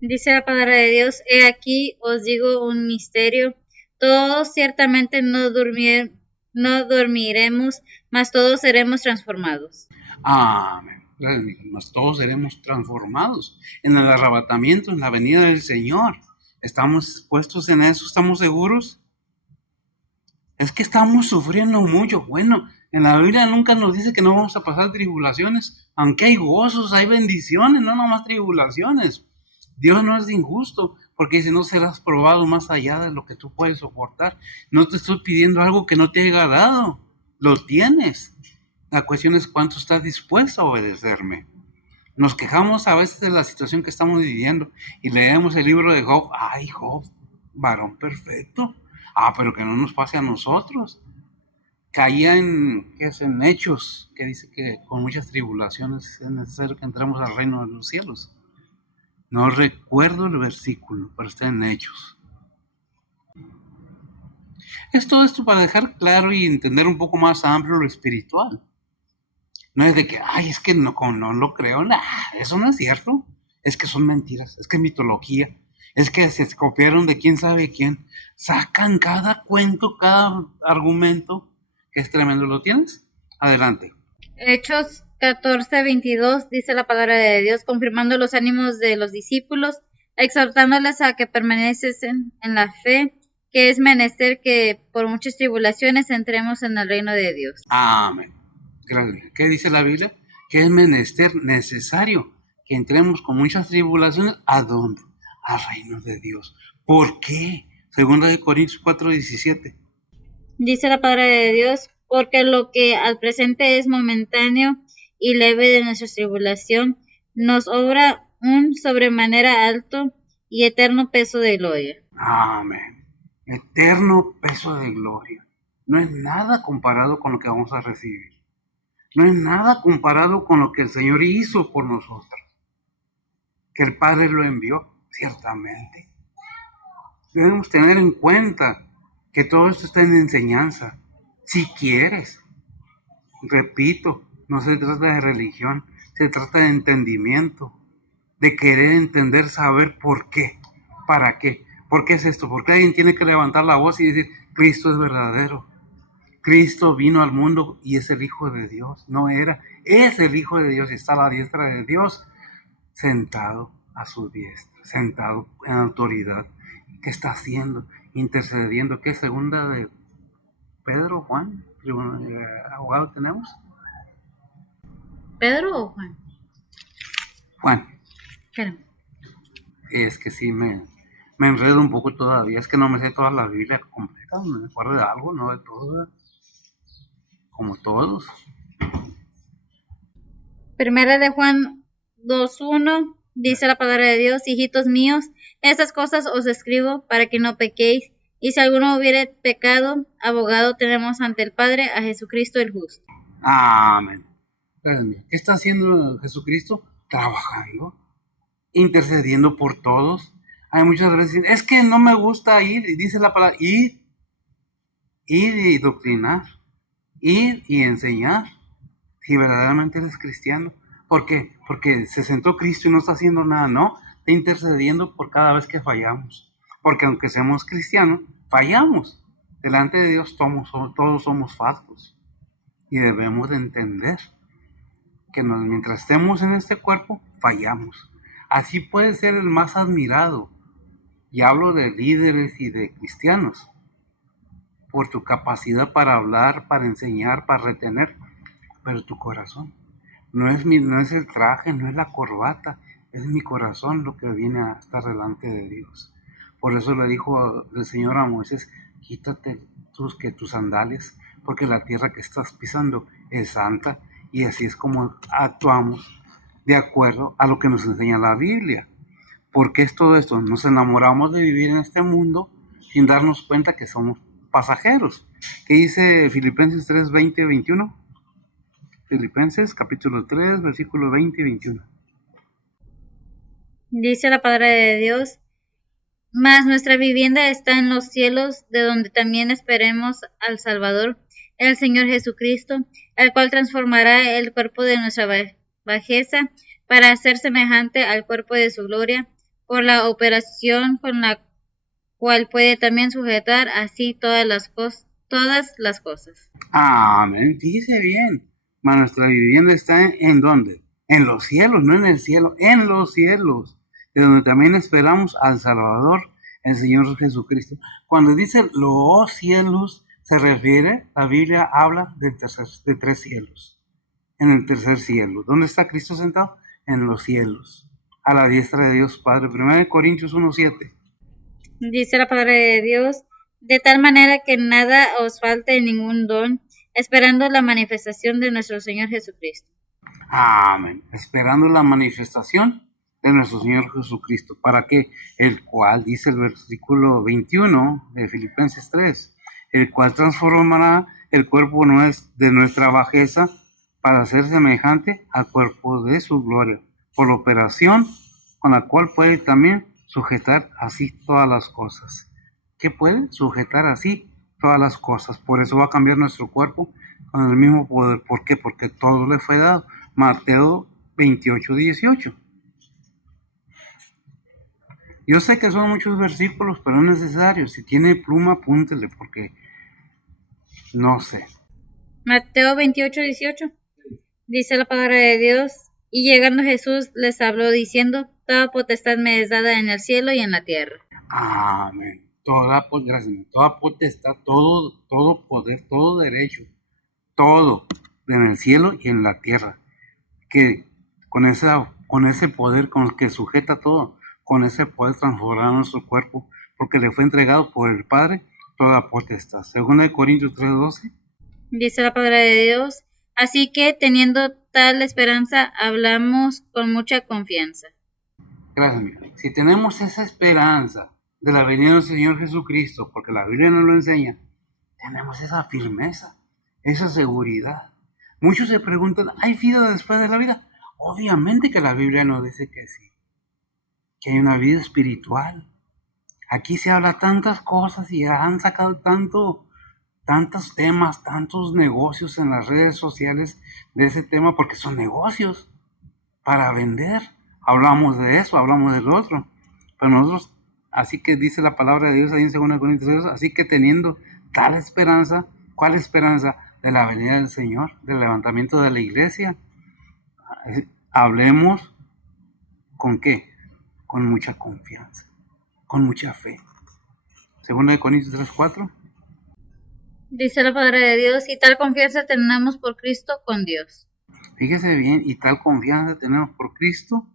Dice la palabra de Dios, he aquí os digo un misterio, todos ciertamente no dormiremos, mas todos seremos transformados. Amén. Mas todos seremos transformados en el arrebatamiento, en la venida del Señor. ¿Estamos puestos en eso? ¿Estamos seguros? Es que estamos sufriendo mucho. Bueno, en la Biblia nunca nos dice que no vamos a pasar tribulaciones, aunque hay gozos, hay bendiciones, no nomás tribulaciones. Dios no es injusto, porque dice, no serás probado más allá de lo que tú puedes soportar. No te estoy pidiendo algo que no te haya dado, lo tienes. La cuestión es cuánto estás dispuesto a obedecerme. Nos quejamos a veces de la situación que estamos viviendo y leemos el libro de Job. Ay, Job, varón perfecto. Pero que no nos pase a nosotros. Caía en Hechos, que dice que con muchas tribulaciones es necesario que entremos al reino de los cielos. No recuerdo el versículo, pero está en Hechos. Es todo esto para dejar claro y entender un poco más amplio lo espiritual. No es de que, es que no lo creo, eso no es cierto. Es que son mentiras, es que es mitología, es que se copiaron de quién sabe quién. Sacan cada cuento, cada argumento, que es tremendo. ¿Lo tienes? Adelante. Hechos 14:22 dice la palabra de Dios, confirmando los ánimos de los discípulos, exhortándoles a que permaneciesen en la fe, que es menester que por muchas tribulaciones entremos en el reino de Dios. Amén. Gracias. ¿Qué dice la Biblia? Que es menester necesario que entremos con muchas tribulaciones. ¿A dónde? Al reino de Dios. ¿Por qué? Segunda de Corintios 4:17. Dice la palabra de Dios, porque lo que al presente es momentáneo y leve de nuestra tribulación, nos obra un sobremanera alto y eterno peso de gloria. Amén. Eterno peso de gloria. No es nada comparado con lo que vamos a recibir. No es nada comparado con lo que el Señor hizo por nosotros. Que el Padre lo envió, ciertamente. Debemos tener en cuenta que todo esto está en enseñanza. Si quieres, repito, no se trata de religión, se trata de entendimiento, de querer entender, saber por qué, para qué. ¿Por qué es esto? Porque alguien tiene que levantar la voz y decir, Cristo es verdadero. Cristo vino al mundo y es el Hijo de Dios. Es el Hijo de Dios y está a la diestra de Dios, sentado a su diestra, sentado en autoridad. ¿Qué está haciendo? Intercediendo. ¿Qué? Segunda de Pedro, Juan, abogado tenemos? ¿Pedro o Juan? Juan. Espérame. Es que sí me enredo un poco todavía. Es que no me sé toda la Biblia completa. Me acuerdo de algo, no de todo, ¿verdad? Como todos. Primera de Juan 2:1 dice la palabra de Dios: hijitos míos, estas cosas os escribo para que no pequéis, y si alguno hubiere pecado, abogado tenemos ante el Padre, a Jesucristo el justo. Amén. ¿Qué está haciendo Jesucristo? Trabajando, intercediendo por todos. Hay muchas veces, es que no me gusta ir, y dice la palabra, ir y doctrinar, ir y enseñar, si verdaderamente eres cristiano. ¿Por qué? Porque se sentó Cristo y no está haciendo nada, no, está intercediendo por cada vez que fallamos. Porque aunque seamos cristianos, fallamos. Delante de Dios todos somos faltos. Y debemos de entender que mientras estemos en este cuerpo, fallamos. Así puede ser el más admirado, y hablo de líderes y de cristianos, por tu capacidad para hablar, para enseñar, para retener, pero tu corazón, no es el traje, no es la corbata, es mi corazón lo que viene a estar delante de Dios. Por eso le dijo el Señor a Moisés, quítate tus sandalias, porque la tierra que estás pisando es santa, y así es como actuamos de acuerdo a lo que nos enseña la Biblia. ¿Por qué es todo esto? Nos enamoramos de vivir en este mundo sin darnos cuenta que somos pasajeros. ¿Qué dice Filipenses 3, 20 y 21? Filipenses capítulo 3, versículos 20 y 21. Dice la palabra de Dios: mas nuestra vivienda está en los cielos, de donde también esperemos al Salvador, el Señor Jesucristo, el cual transformará el cuerpo de nuestra bajeza para ser semejante al cuerpo de su gloria, por la operación con la cual puede también sujetar así todas las cosas. Amén. Fíjese bien. Mas nuestra vivienda está ¿en dónde? En los cielos, no en el cielo, en los cielos, de donde también esperamos al Salvador, el Señor Jesucristo. Cuando dice los cielos, se refiere, la Biblia habla de tres cielos. En el tercer cielo. ¿Dónde está Cristo sentado? En los cielos, a la diestra de Dios Padre. 1 Corintios 1:7. Dice la palabra de Dios: de tal manera que nada os falte ningún don, esperando la manifestación de nuestro Señor Jesucristo. Amén. Esperando la manifestación de nuestro Señor Jesucristo. ¿Para qué? El cual, dice el versículo 21 de Filipenses 3, el cual transformará el cuerpo de nuestra bajeza para ser semejante al cuerpo de su gloria, por la operación con la cual puede también sujetar así todas las cosas. ¿Qué puede? Sujetar así todas las cosas. Por eso va a cambiar nuestro cuerpo con el mismo poder. ¿Por qué? Porque todo le fue dado. Mateo 28:18. Yo sé que son muchos versículos, pero es necesario. Si tiene pluma, apúntele, porque no sé. Mateo 28:18. Dice la palabra de Dios: y llegando Jesús les habló diciendo: toda potestad me es dada en el cielo y en la tierra. Amén. Toda potestad, todo poder, todo derecho, todo en el cielo y en la tierra. Que con ese poder con el que sujeta todo, con ese poder transformar nuestro cuerpo, porque le fue entregado por el Padre toda potestad. 2 Corintios 3:12. Dice la palabra de Dios: así que teniendo tal esperanza, hablamos con mucha confianza. Gracias, mi Dios. Si tenemos esa esperanza de la venida del Señor Jesucristo, porque la Biblia nos lo enseña, tenemos esa firmeza, esa seguridad. Muchos se preguntan, ¿hay vida después de la vida? Obviamente que la Biblia nos dice que sí, que hay una vida espiritual. Aquí se habla tantas cosas y han sacado tantos temas, tantos negocios en las redes sociales de ese tema, porque son negocios para vender. Hablamos de eso, hablamos del otro. Pero nosotros, así que dice la palabra de Dios ahí en 2 Corintios 2, así que teniendo tal esperanza, ¿cuál esperanza? De la venida del Señor, del levantamiento de la iglesia. Hablemos ¿con qué? Con mucha confianza, con mucha fe. 2 Corintios 3:4. Dice la palabra de Dios, y tal confianza tenemos por Cristo con Dios. Fíjese bien, y tal confianza tenemos por Cristo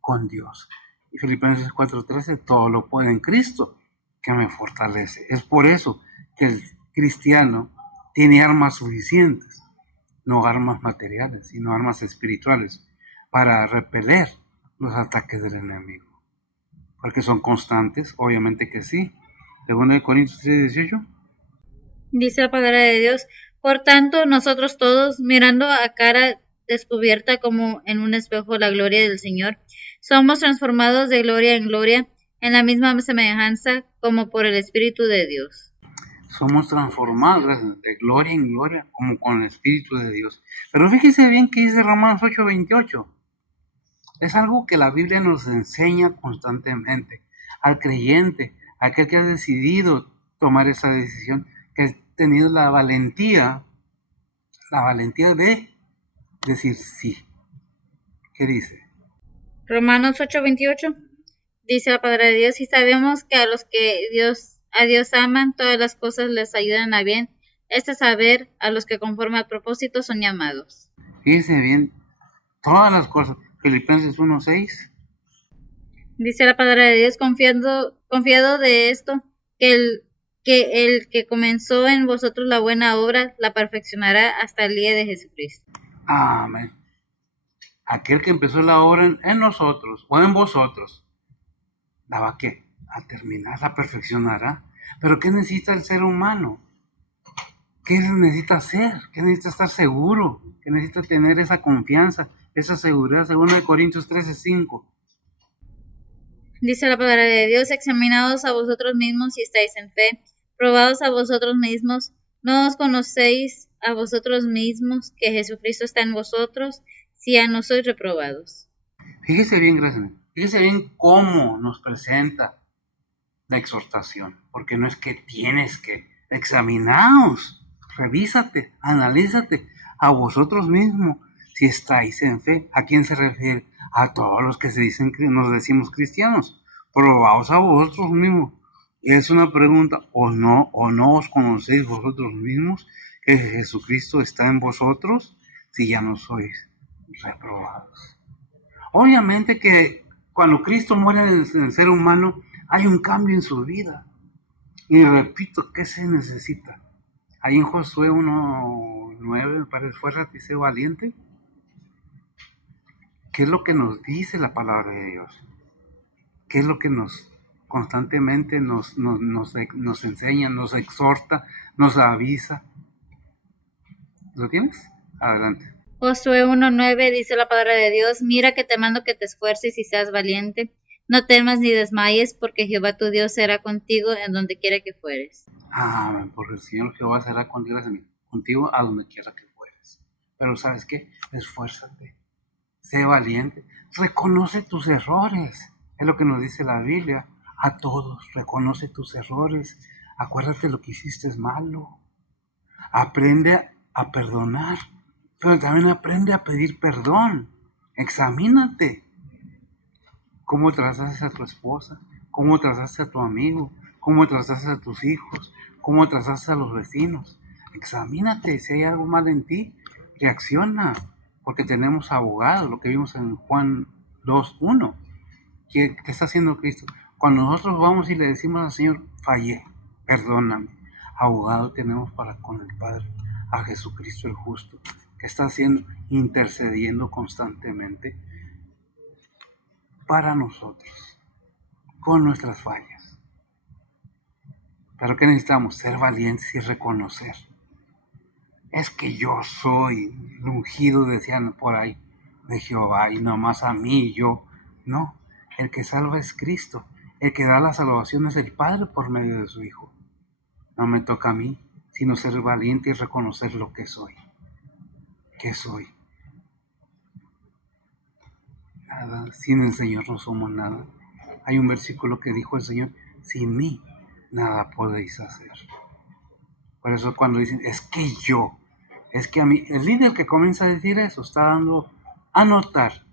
con Dios. Y Filipenses 4:13, todo lo puede en Cristo que me fortalece. Es por eso que el cristiano tiene armas suficientes, no armas materiales, sino armas espirituales, para repeler los ataques del enemigo. Porque son constantes, obviamente que sí. Según el Corintios 3:18. Dice la palabra de Dios, por tanto, nosotros todos, mirando a cara descubierta como en un espejo la gloria del Señor, somos transformados de gloria en gloria en la misma semejanza como por el Espíritu de Dios. Somos transformados de gloria en gloria, como con el Espíritu de Dios. Pero fíjese bien que dice Romanos 8:28. Es algo que la Biblia nos enseña constantemente. Al creyente, aquel que ha decidido tomar esa decisión, que ha tenido la valentía de decir sí. ¿Qué dice? Romanos 8:28 dice la palabra de Dios, y sabemos que a los que a Dios aman, todas las cosas les ayudan a bien, este saber a los que conforme al propósito son llamados. Fíjese bien, todas las cosas. Filipenses 1:6. Dice la palabra de Dios, confiado de esto, el que comenzó en vosotros la buena obra, la perfeccionará hasta el día de Jesucristo. Amén. Aquel que empezó la obra en nosotros o en vosotros, ¿la va qué? A terminar, la perfeccionará. Pero ¿qué necesita el ser humano? ¿Qué necesita hacer? ¿Qué necesita estar seguro? ¿Qué necesita tener esa confianza, esa seguridad? Según el Corintios 13:5. Dice la palabra de Dios, examinados a vosotros mismos si estáis en fe, probados a vosotros mismos, ¿no os conocéis a vosotros mismos que Jesucristo está en vosotros, si ya no sois reprobados? Fíjese bien, gracias. Fíjese bien cómo nos presenta la exhortación, porque no es que tienes que examinaos, revísate, analízate a vosotros mismos si estáis en fe. ¿A quién se refiere? A todos los que se dicen que nos decimos cristianos. Probaos a vosotros mismos. Es una pregunta, o no os conocéis vosotros mismos que Jesucristo está en vosotros si ya no sois reprobados. Obviamente que cuando Cristo muere en el ser humano, hay un cambio en su vida. Y repito, ¿qué se necesita? Ahí en Josué 1:9, me parece, esfuérzate y sé valiente. ¿Qué es lo que nos dice la palabra de Dios? ¿Qué es lo que nos constantemente nos enseña, nos exhorta, nos avisa? ¿Lo tienes? Adelante. Josué 1:9 dice la palabra de Dios, mira que te mando que te esfuerces y seas valiente, no temas ni desmayes, porque Jehová tu Dios será contigo en donde quiera que fueres. Amén, porque el Señor Jehová será contigo a donde quiera que fueres. Pero ¿sabes qué? Esfuérzate, sé valiente, reconoce tus errores. Es lo que nos dice la Biblia. A todos, reconoce tus errores. Acuérdate lo que hiciste es malo. Aprende a perdonar, pero también aprende a pedir perdón. Examínate. ¿Cómo trataste a tu esposa? ¿Cómo trataste a tu amigo? ¿Cómo trataste a tus hijos? ¿Cómo trataste a los vecinos? Examínate, si hay algo mal en ti, reacciona, porque tenemos abogado, lo que vimos en Juan 2:1. ¿Qué está haciendo Cristo? Cuando nosotros vamos y le decimos al Señor, fallé, perdóname, abogado tenemos para con el Padre, a Jesucristo el justo, que está haciendo, intercediendo constantemente para nosotros, con nuestras fallas. Pero ¿qué necesitamos? Ser valientes y reconocer. Es que yo soy el ungido, decían por ahí, de Jehová, y nomás a mí, yo. No, el que salva es Cristo. El que da la salvación es el Padre por medio de su Hijo. No me toca a mí, sino ser valiente y reconocer lo que soy. ¿Qué soy? Nada. Sin el Señor no somos nada. Hay un versículo que dijo el Señor, sin mí nada podéis hacer. Por eso cuando dicen, es que a mí, el líder que comienza a decir eso está dando a notar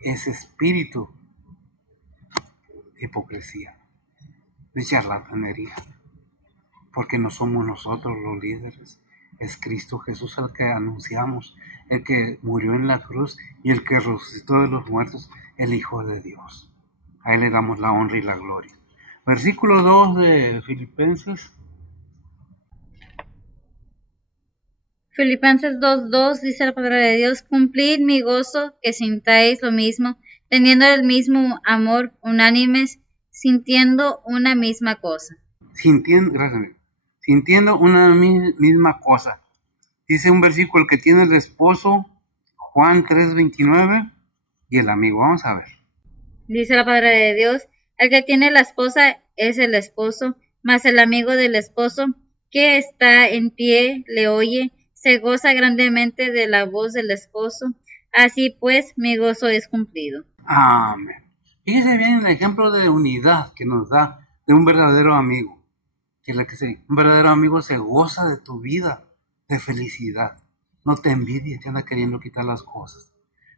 ese espíritu de hipocresía, de charlatanería. porque no somos nosotros los líderes, es Cristo Jesús el que anunciamos, el que murió en la cruz y el que resucitó de los muertos, el Hijo de Dios. A Él le damos la honra y la gloria. Versículo 2 de Filipenses. Filipenses 2:2 dice la palabra de Dios, cumplid mi gozo, que sintáis lo mismo, teniendo el mismo amor, unánimes, sintiendo una misma cosa. Sintiendo una misma cosa. Dice un versículo que tiene el esposo, Juan 3:29, y el amigo. Vamos a ver. Dice la palabra de Dios, el que tiene la esposa es el esposo, mas el amigo del esposo que está en pie le oye, se goza grandemente de la voz del esposo, así pues mi gozo es cumplido. Amén. Fíjese bien el ejemplo de unidad que nos da de un verdadero amigo. Un verdadero amigo se goza de tu vida, de felicidad. No te envidia, te anda queriendo quitar las cosas.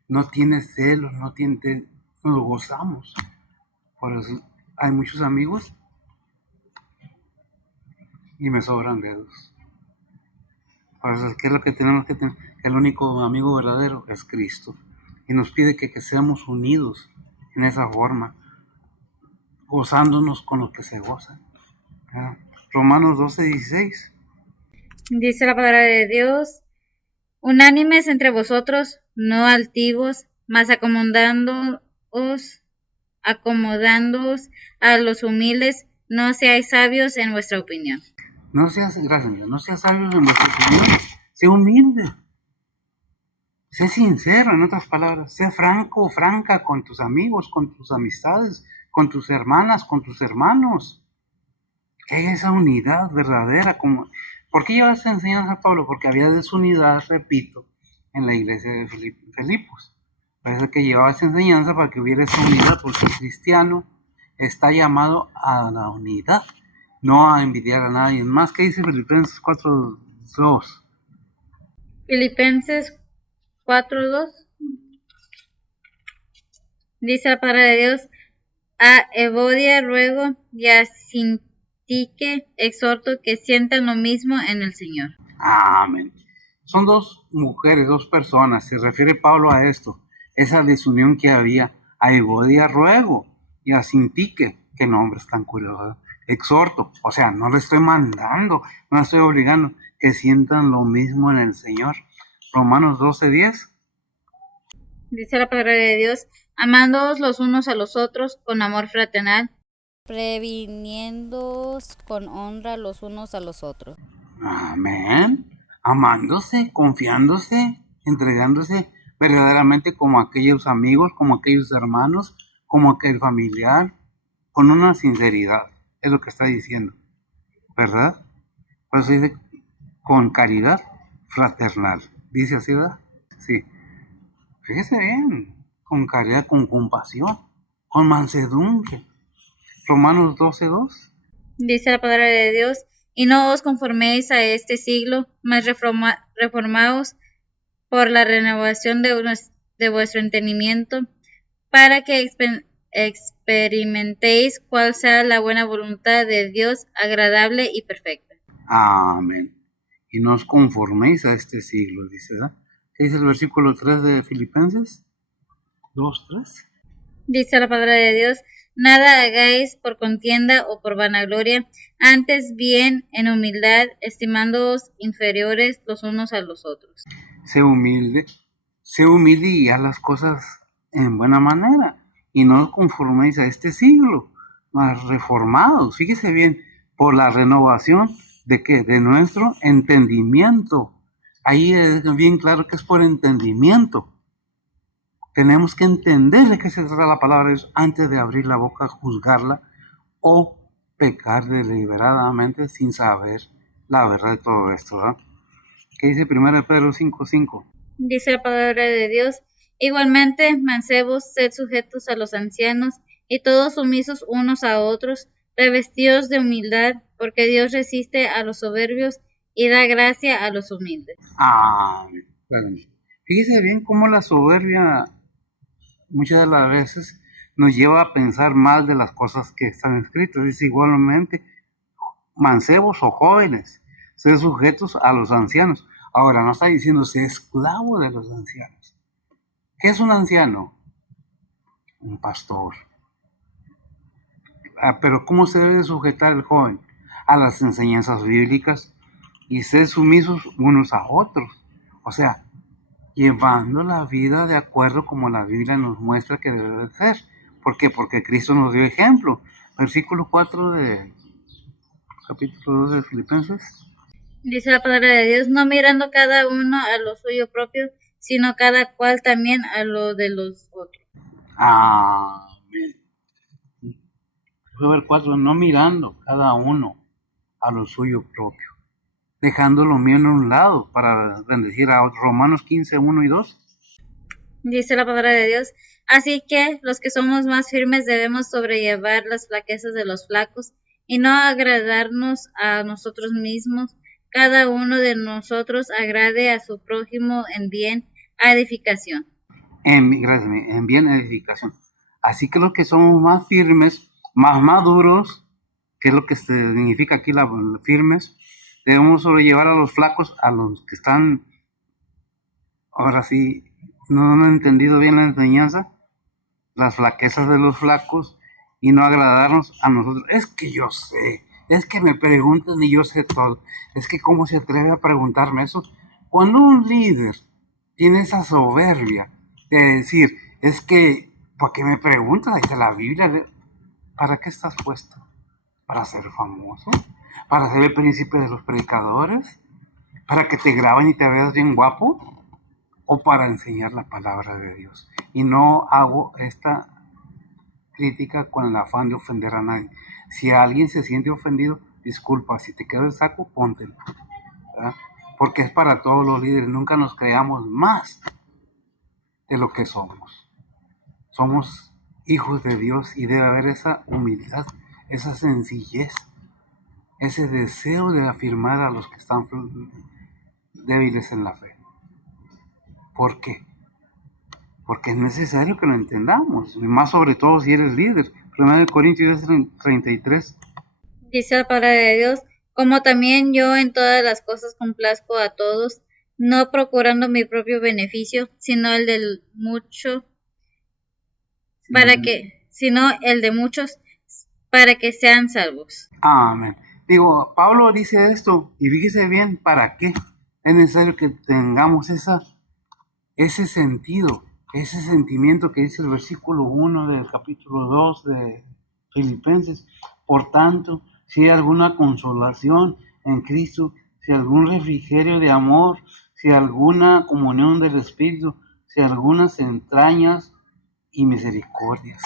No tiene celos, nos lo gozamos. Por eso hay muchos amigos y me sobran dedos. Por eso, ¿qué es lo que tenemos que tener? El único amigo verdadero es Cristo. Y nos pide que seamos unidos en esa forma, gozándonos con los que se gozan. Romanos 12:16. Dice la palabra de Dios, unánimes entre vosotros, no altivos, mas acomodándoos a los humildes, no seáis sabios en vuestra opinión. No seas sabios en vuestras opiniones. Sé humilde. Sé sincero, en otras palabras. Sé franco o franca con tus amigos, con tus amistades, con tus hermanas, con tus hermanos. Que haya esa unidad verdadera. ¿Por qué llevas esa enseñanza, Pablo? Porque había desunidad, repito, en la iglesia de Filipos. Parece que llevaba esa enseñanza para que hubiera esa unidad, porque el cristiano está llamado a la unidad, no a envidiar a nadie. Más que dice Filipenses 4:2. Filipenses 4:2 dice la palabra de Dios, a Evodia ruego y a Sintique exhorto que sientan lo mismo en el Señor. Amén. Son dos mujeres, dos personas. Se refiere Pablo a esto. Esa desunión que había. A Evodia ruego y a Sintique. Qué nombres tan curiosos. Exhorto. O sea, no le estoy mandando, no le estoy obligando. Que sientan lo mismo en el Señor. Romanos 12:10. Dice la palabra de Dios, amándoos los unos a los otros con amor fraternal, previniéndoos con honra los unos a los otros. Amén. Amándose, confiándose, entregándose verdaderamente como aquellos amigos, como aquellos hermanos, como aquel familiar, con una sinceridad. Es lo que está diciendo, ¿verdad? Por eso dice con caridad fraternal. Dice así, ¿verdad? Sí. Fíjese bien, con caridad, con compasión, con mansedumbre. Romanos 12:2. Dice la palabra de Dios, y no os conforméis a este siglo, mas reformaos por la renovación de vuestro entendimiento, para que experimentéis cuál sea la buena voluntad de Dios, agradable y perfecta. Amén. Y no os conforméis a este siglo, dice, ¿verdad? ¿Qué dice el versículo 3 de Filipenses? 2:3. Dice la palabra de Dios, nada hagáis por contienda o por vanagloria, antes bien en humildad, estimándoos inferiores los unos a los otros. Sé humilde y haz las cosas en buena manera, y no os conforméis a este siglo, mas reformados, fíjese bien, por la renovación de qué, de nuestro entendimiento. Ahí es bien claro que es por entendimiento. Tenemos que entender de qué se trata la palabra de Dios antes de abrir la boca, juzgarla o pecar deliberadamente sin saber la verdad de todo esto, ¿verdad? ¿Qué dice 1 Pedro 5:5? Dice la palabra de Dios, igualmente, mancebos, sed sujetos a los ancianos, y todos sumisos unos a otros, revestidos de humildad, porque Dios resiste a los soberbios y da gracia a los humildes. Amén. Fíjese bien cómo la soberbia muchas de las veces nos lleva a pensar más de las cosas que están escritas. Dice igualmente, mancebos o jóvenes, sed sujetos a los ancianos. Ahora, no está diciendo ser esclavo de los ancianos. ¿Qué es un anciano? Un pastor. Pero ¿cómo se debe sujetar el joven? A las enseñanzas bíblicas y ser sumisos unos a otros. O sea, llevando la vida de acuerdo como la Biblia nos muestra que debe de ser. ¿Por qué? Porque Cristo nos dio ejemplo. Versículo 4 de capítulo 2 de Filipenses. Dice la palabra de Dios, no mirando cada uno a lo suyo propio, sino cada cual también a lo de los otros. Amén. Ver 4, no mirando cada uno a lo suyo propio, dejando lo mío en un lado para bendecir a otros. Romanos 15, 1 y 2. Dice la palabra de Dios, así que los que somos más firmes debemos sobrellevar las flaquezas de los flacos y no agradarnos a nosotros mismos. Cada uno de nosotros agrade a su prójimo en bien, a edificación. En bien edificación. Así que los que somos más firmes, más maduros, que es lo que significa aquí firmes, debemos sobrellevar a los flacos, a los que están, ahora sí, no han entendido bien la enseñanza, las flaquezas de los flacos y no agradarnos a nosotros. Es que yo sé, es que me preguntan y yo sé todo. Es que cómo se atreve a preguntarme eso. Cuando un líder tiene esa soberbia de decir, es que, ¿por qué me preguntas? Ahí está la Biblia. ¿Para qué estás puesto? ¿Para ser famoso? ¿Para ser el príncipe de los predicadores? ¿Para que te graben y te veas bien guapo? ¿O para enseñar la palabra de Dios? Y no hago esta crítica con el afán de ofender a nadie. Si alguien se siente ofendido, disculpa, si te queda el saco, póntelo, ¿verdad? Porque es para todos los líderes, nunca nos creamos más de lo que somos. Somos hijos de Dios y debe haber esa humildad, esa sencillez, ese deseo de afirmar a los que están débiles en la fe. ¿Por qué? Porque es necesario que lo entendamos, y más sobre todo si eres líder. 1 Corintios 33. Dice la palabra de Dios, como también yo en todas las cosas complazco a todos, no procurando mi propio beneficio, sino el del mucho, sino el de muchos, para que sean salvos. Amén. Digo, Pablo dice esto, y fíjese bien, ¿para qué? Es necesario que tengamos ese sentido, ese sentimiento que dice el versículo 1 del capítulo 2 de Filipenses. Por tanto, si hay alguna consolación en Cristo, si algún refrigerio de amor, si alguna comunión del Espíritu, si algunas entrañas y misericordias.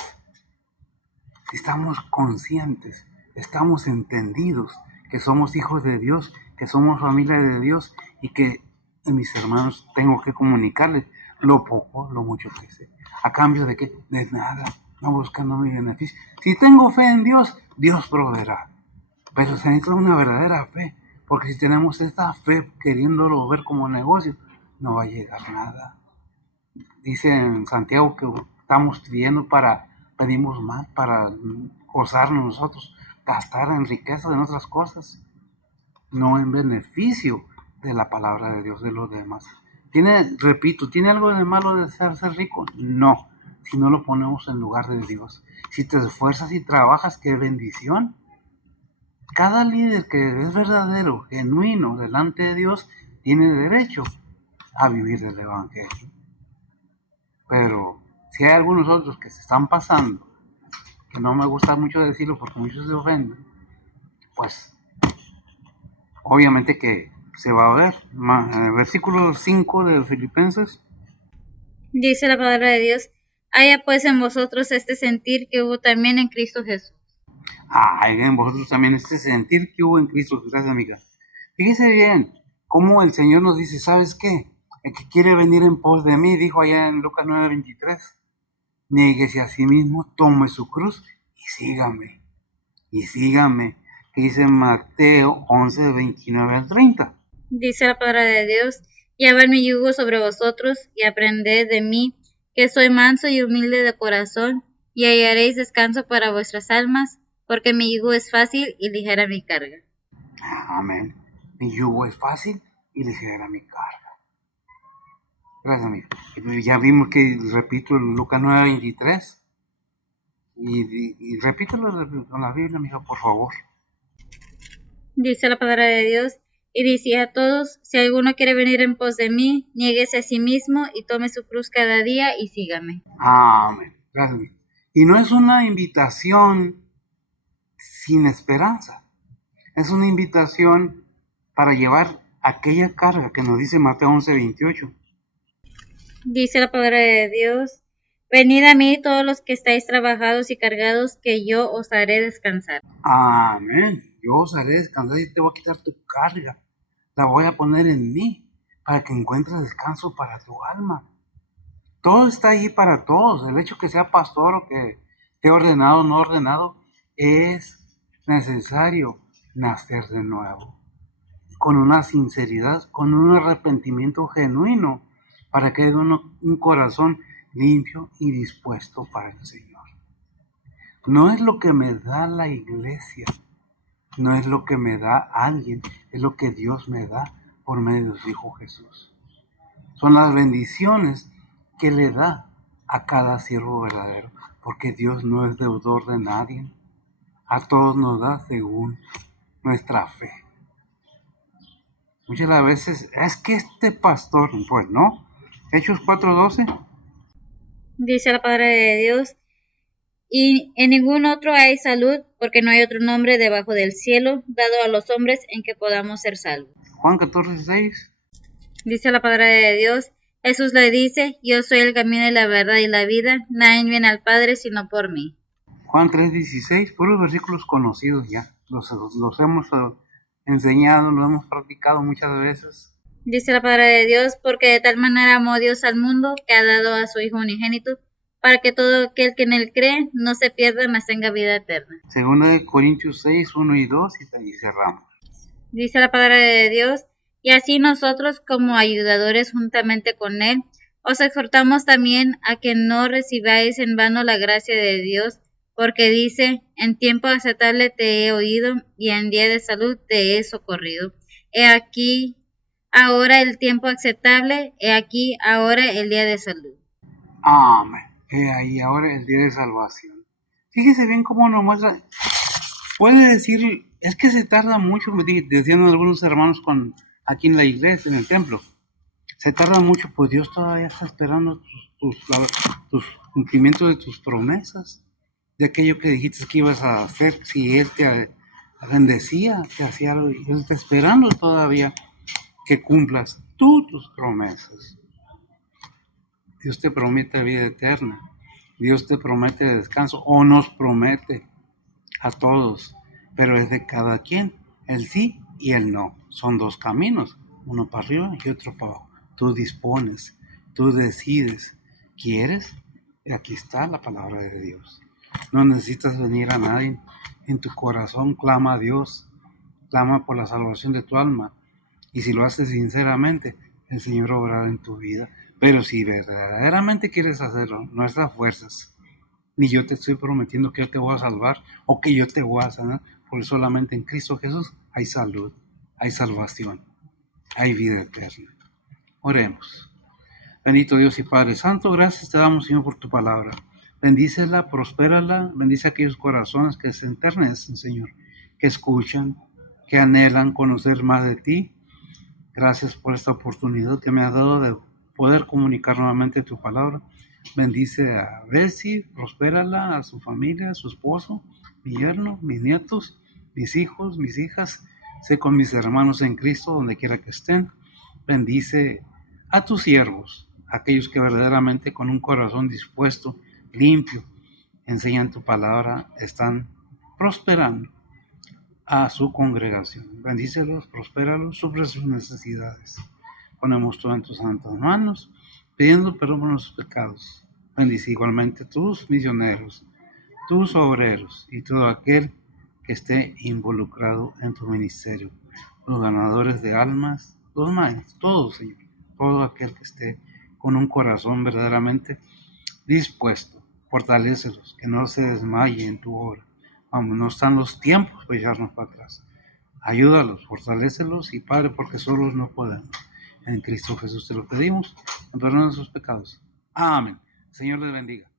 Si estamos conscientes, estamos entendidos que somos hijos de Dios, que somos familia de Dios y que mis hermanos tengo que comunicarles lo poco, lo mucho que sé. ¿A cambio de qué? De nada, no buscando mi beneficio. Si tengo fe en Dios, Dios proveerá. Pero se necesita una verdadera fe, porque si tenemos esta fe queriéndolo ver como negocio, no va a llegar nada. Dice en Santiago que estamos pidiendo pedimos más para gozarnos nosotros, gastar en riqueza en otras cosas, no en beneficio de la palabra de Dios de los demás. ¿Tiene algo de malo desear ser rico? No, si no lo ponemos en lugar de Dios. Si te esfuerzas y trabajas, qué bendición. Cada líder que es verdadero, genuino, delante de Dios, tiene derecho a vivir el Evangelio. Pero si hay algunos otros que se están pasando, que no me gusta mucho decirlo porque muchos se ofenden, pues obviamente que se va a ver. Versículo 5 de Filipenses. Dice la palabra de Dios, haya pues en vosotros este sentir que hubo también en Cristo Jesús. Hay en vosotros también este sentir que hubo en Cristo. Gracias, amiga. Fíjese bien cómo el Señor nos dice, ¿sabes qué? El que quiere venir en pos de mí, dijo allá en Lucas 9:23, niéguese a sí mismo, tome su cruz y sígame. Y sígame. Que dice Mateo 11:29 al 30. Dice la palabra de Dios, llevad mi yugo sobre vosotros y aprended de mí, que soy manso y humilde de corazón, y hallaréis descanso para vuestras almas, porque mi yugo es fácil y ligera mi carga. Amén. Mi yugo es fácil y ligera mi carga. Gracias, amigo. Y ya vimos que, repito, Lucas 9:23. Y repítelo con la Biblia, amigo, por favor. Dice la palabra de Dios, y dice a todos, si alguno quiere venir en pos de mí, niéguese a sí mismo y tome su cruz cada día y sígame. Amén. Gracias, amigo. Y no es una invitación sin esperanza. Es una invitación para llevar aquella carga que nos dice Mateo 11:28. Dice la palabra de Dios, venid a mí todos los que estáis trabajados y cargados, que yo os haré descansar. Amén. Yo os haré descansar y te voy a quitar tu carga. La voy a poner en mí para que encuentres descanso para tu alma. Todo está ahí para todos. El hecho que sea pastor o que esté ordenado o no ordenado, es necesario nacer de nuevo. Con una sinceridad, con un arrepentimiento genuino, para que haya un corazón limpio y dispuesto para el Señor. No es lo que me da la iglesia, no es lo que me da alguien, es lo que Dios me da por medio de su Hijo Jesús. Son las bendiciones que le da a cada siervo verdadero, porque Dios no es deudor de nadie. A todos nos da según nuestra fe. Muchas las veces, es que este pastor, pues no. Hechos 4:12. Dice la palabra de Dios, y en ningún otro hay salud, porque no hay otro nombre debajo del cielo dado a los hombres en que podamos ser salvos. Juan 14:6. Dice la palabra de Dios, Jesús le dice, yo soy el camino y la verdad y la vida, nadie viene al Padre sino por mí. Juan 3:16, puros versículos conocidos ya. Los hemos enseñado, los hemos practicado muchas veces. Dice la palabra de Dios, porque de tal manera amó Dios al mundo, que ha dado a su Hijo unigénito, para que todo aquel que en él cree no se pierda, mas tenga vida eterna. Segunda de Corintios 6:1 y 2, y cerramos. Dice la palabra de Dios, y así nosotros como ayudadores juntamente con él, os exhortamos también a que no recibáis en vano la gracia de Dios, porque dice, en tiempo aceptable te he oído, y en día de salud te he socorrido. He aquí ahora el tiempo aceptable, he aquí ahora el día de salud. Amén. Ahí ahora el día de salvación. Fíjese bien cómo nos muestra. Puede decir, es que se tarda mucho, me decían algunos hermanos aquí en la iglesia, en el templo. Se tarda mucho, pues Dios todavía está esperando tus cumplimientos de tus promesas, de aquello que dijiste que ibas a hacer. Si Él te bendecía, te hacía algo, y Él está esperando todavía que cumplas tú tus promesas. Dios te promete vida eterna, Dios te promete descanso, o nos promete a todos, pero es de cada quien, el sí y el no. Son dos caminos, uno para arriba y otro para abajo. Tú dispones, tú decides, ¿quieres? Y aquí está la palabra de Dios. No necesitas venir a nadie, en tu corazón clama a Dios, clama por la salvación de tu alma, y si lo haces sinceramente, el Señor obrará en tu vida. Pero si verdaderamente quieres hacerlo, nuestras fuerzas, ni yo te estoy prometiendo que yo te voy a salvar o que yo te voy a sanar, porque solamente en Cristo Jesús hay salud, hay salvación, hay vida eterna. Oremos. Bendito Dios y Padre Santo, gracias te damos, Señor, por tu palabra. Bendícela, prospérala, bendice a aquellos corazones que se enternecen, Señor, que escuchan, que anhelan conocer más de ti. Gracias por esta oportunidad que me has dado de poder comunicar nuevamente tu palabra. Bendice a Bessie, prospérala, a su familia, a su esposo, mi yerno, mis nietos, mis hijos, mis hijas. Sé con mis hermanos en Cristo, donde quiera que estén. Bendice a tus siervos, aquellos que verdaderamente con un corazón dispuesto, limpio, enseñan tu palabra, están prosperando a su congregación. Bendícelos, prospéralos, suple sus necesidades. Ponemos todo en tus santas manos, pidiendo perdón por nuestros pecados. Bendice igualmente tus misioneros, tus obreros y todo aquel que esté involucrado en tu ministerio. Los ganadores de almas, los maestros, todos, Señor. Todo aquel que esté con un corazón verdaderamente dispuesto. Fortalécelos, que no se desmaye en tu obra. Vamos, no están los tiempos para echarnos para atrás. Ayúdalos, fortalécelos y Padre, porque solos no pueden. En Cristo Jesús te lo pedimos, en perdón de sus pecados. Amén. Señor les bendiga.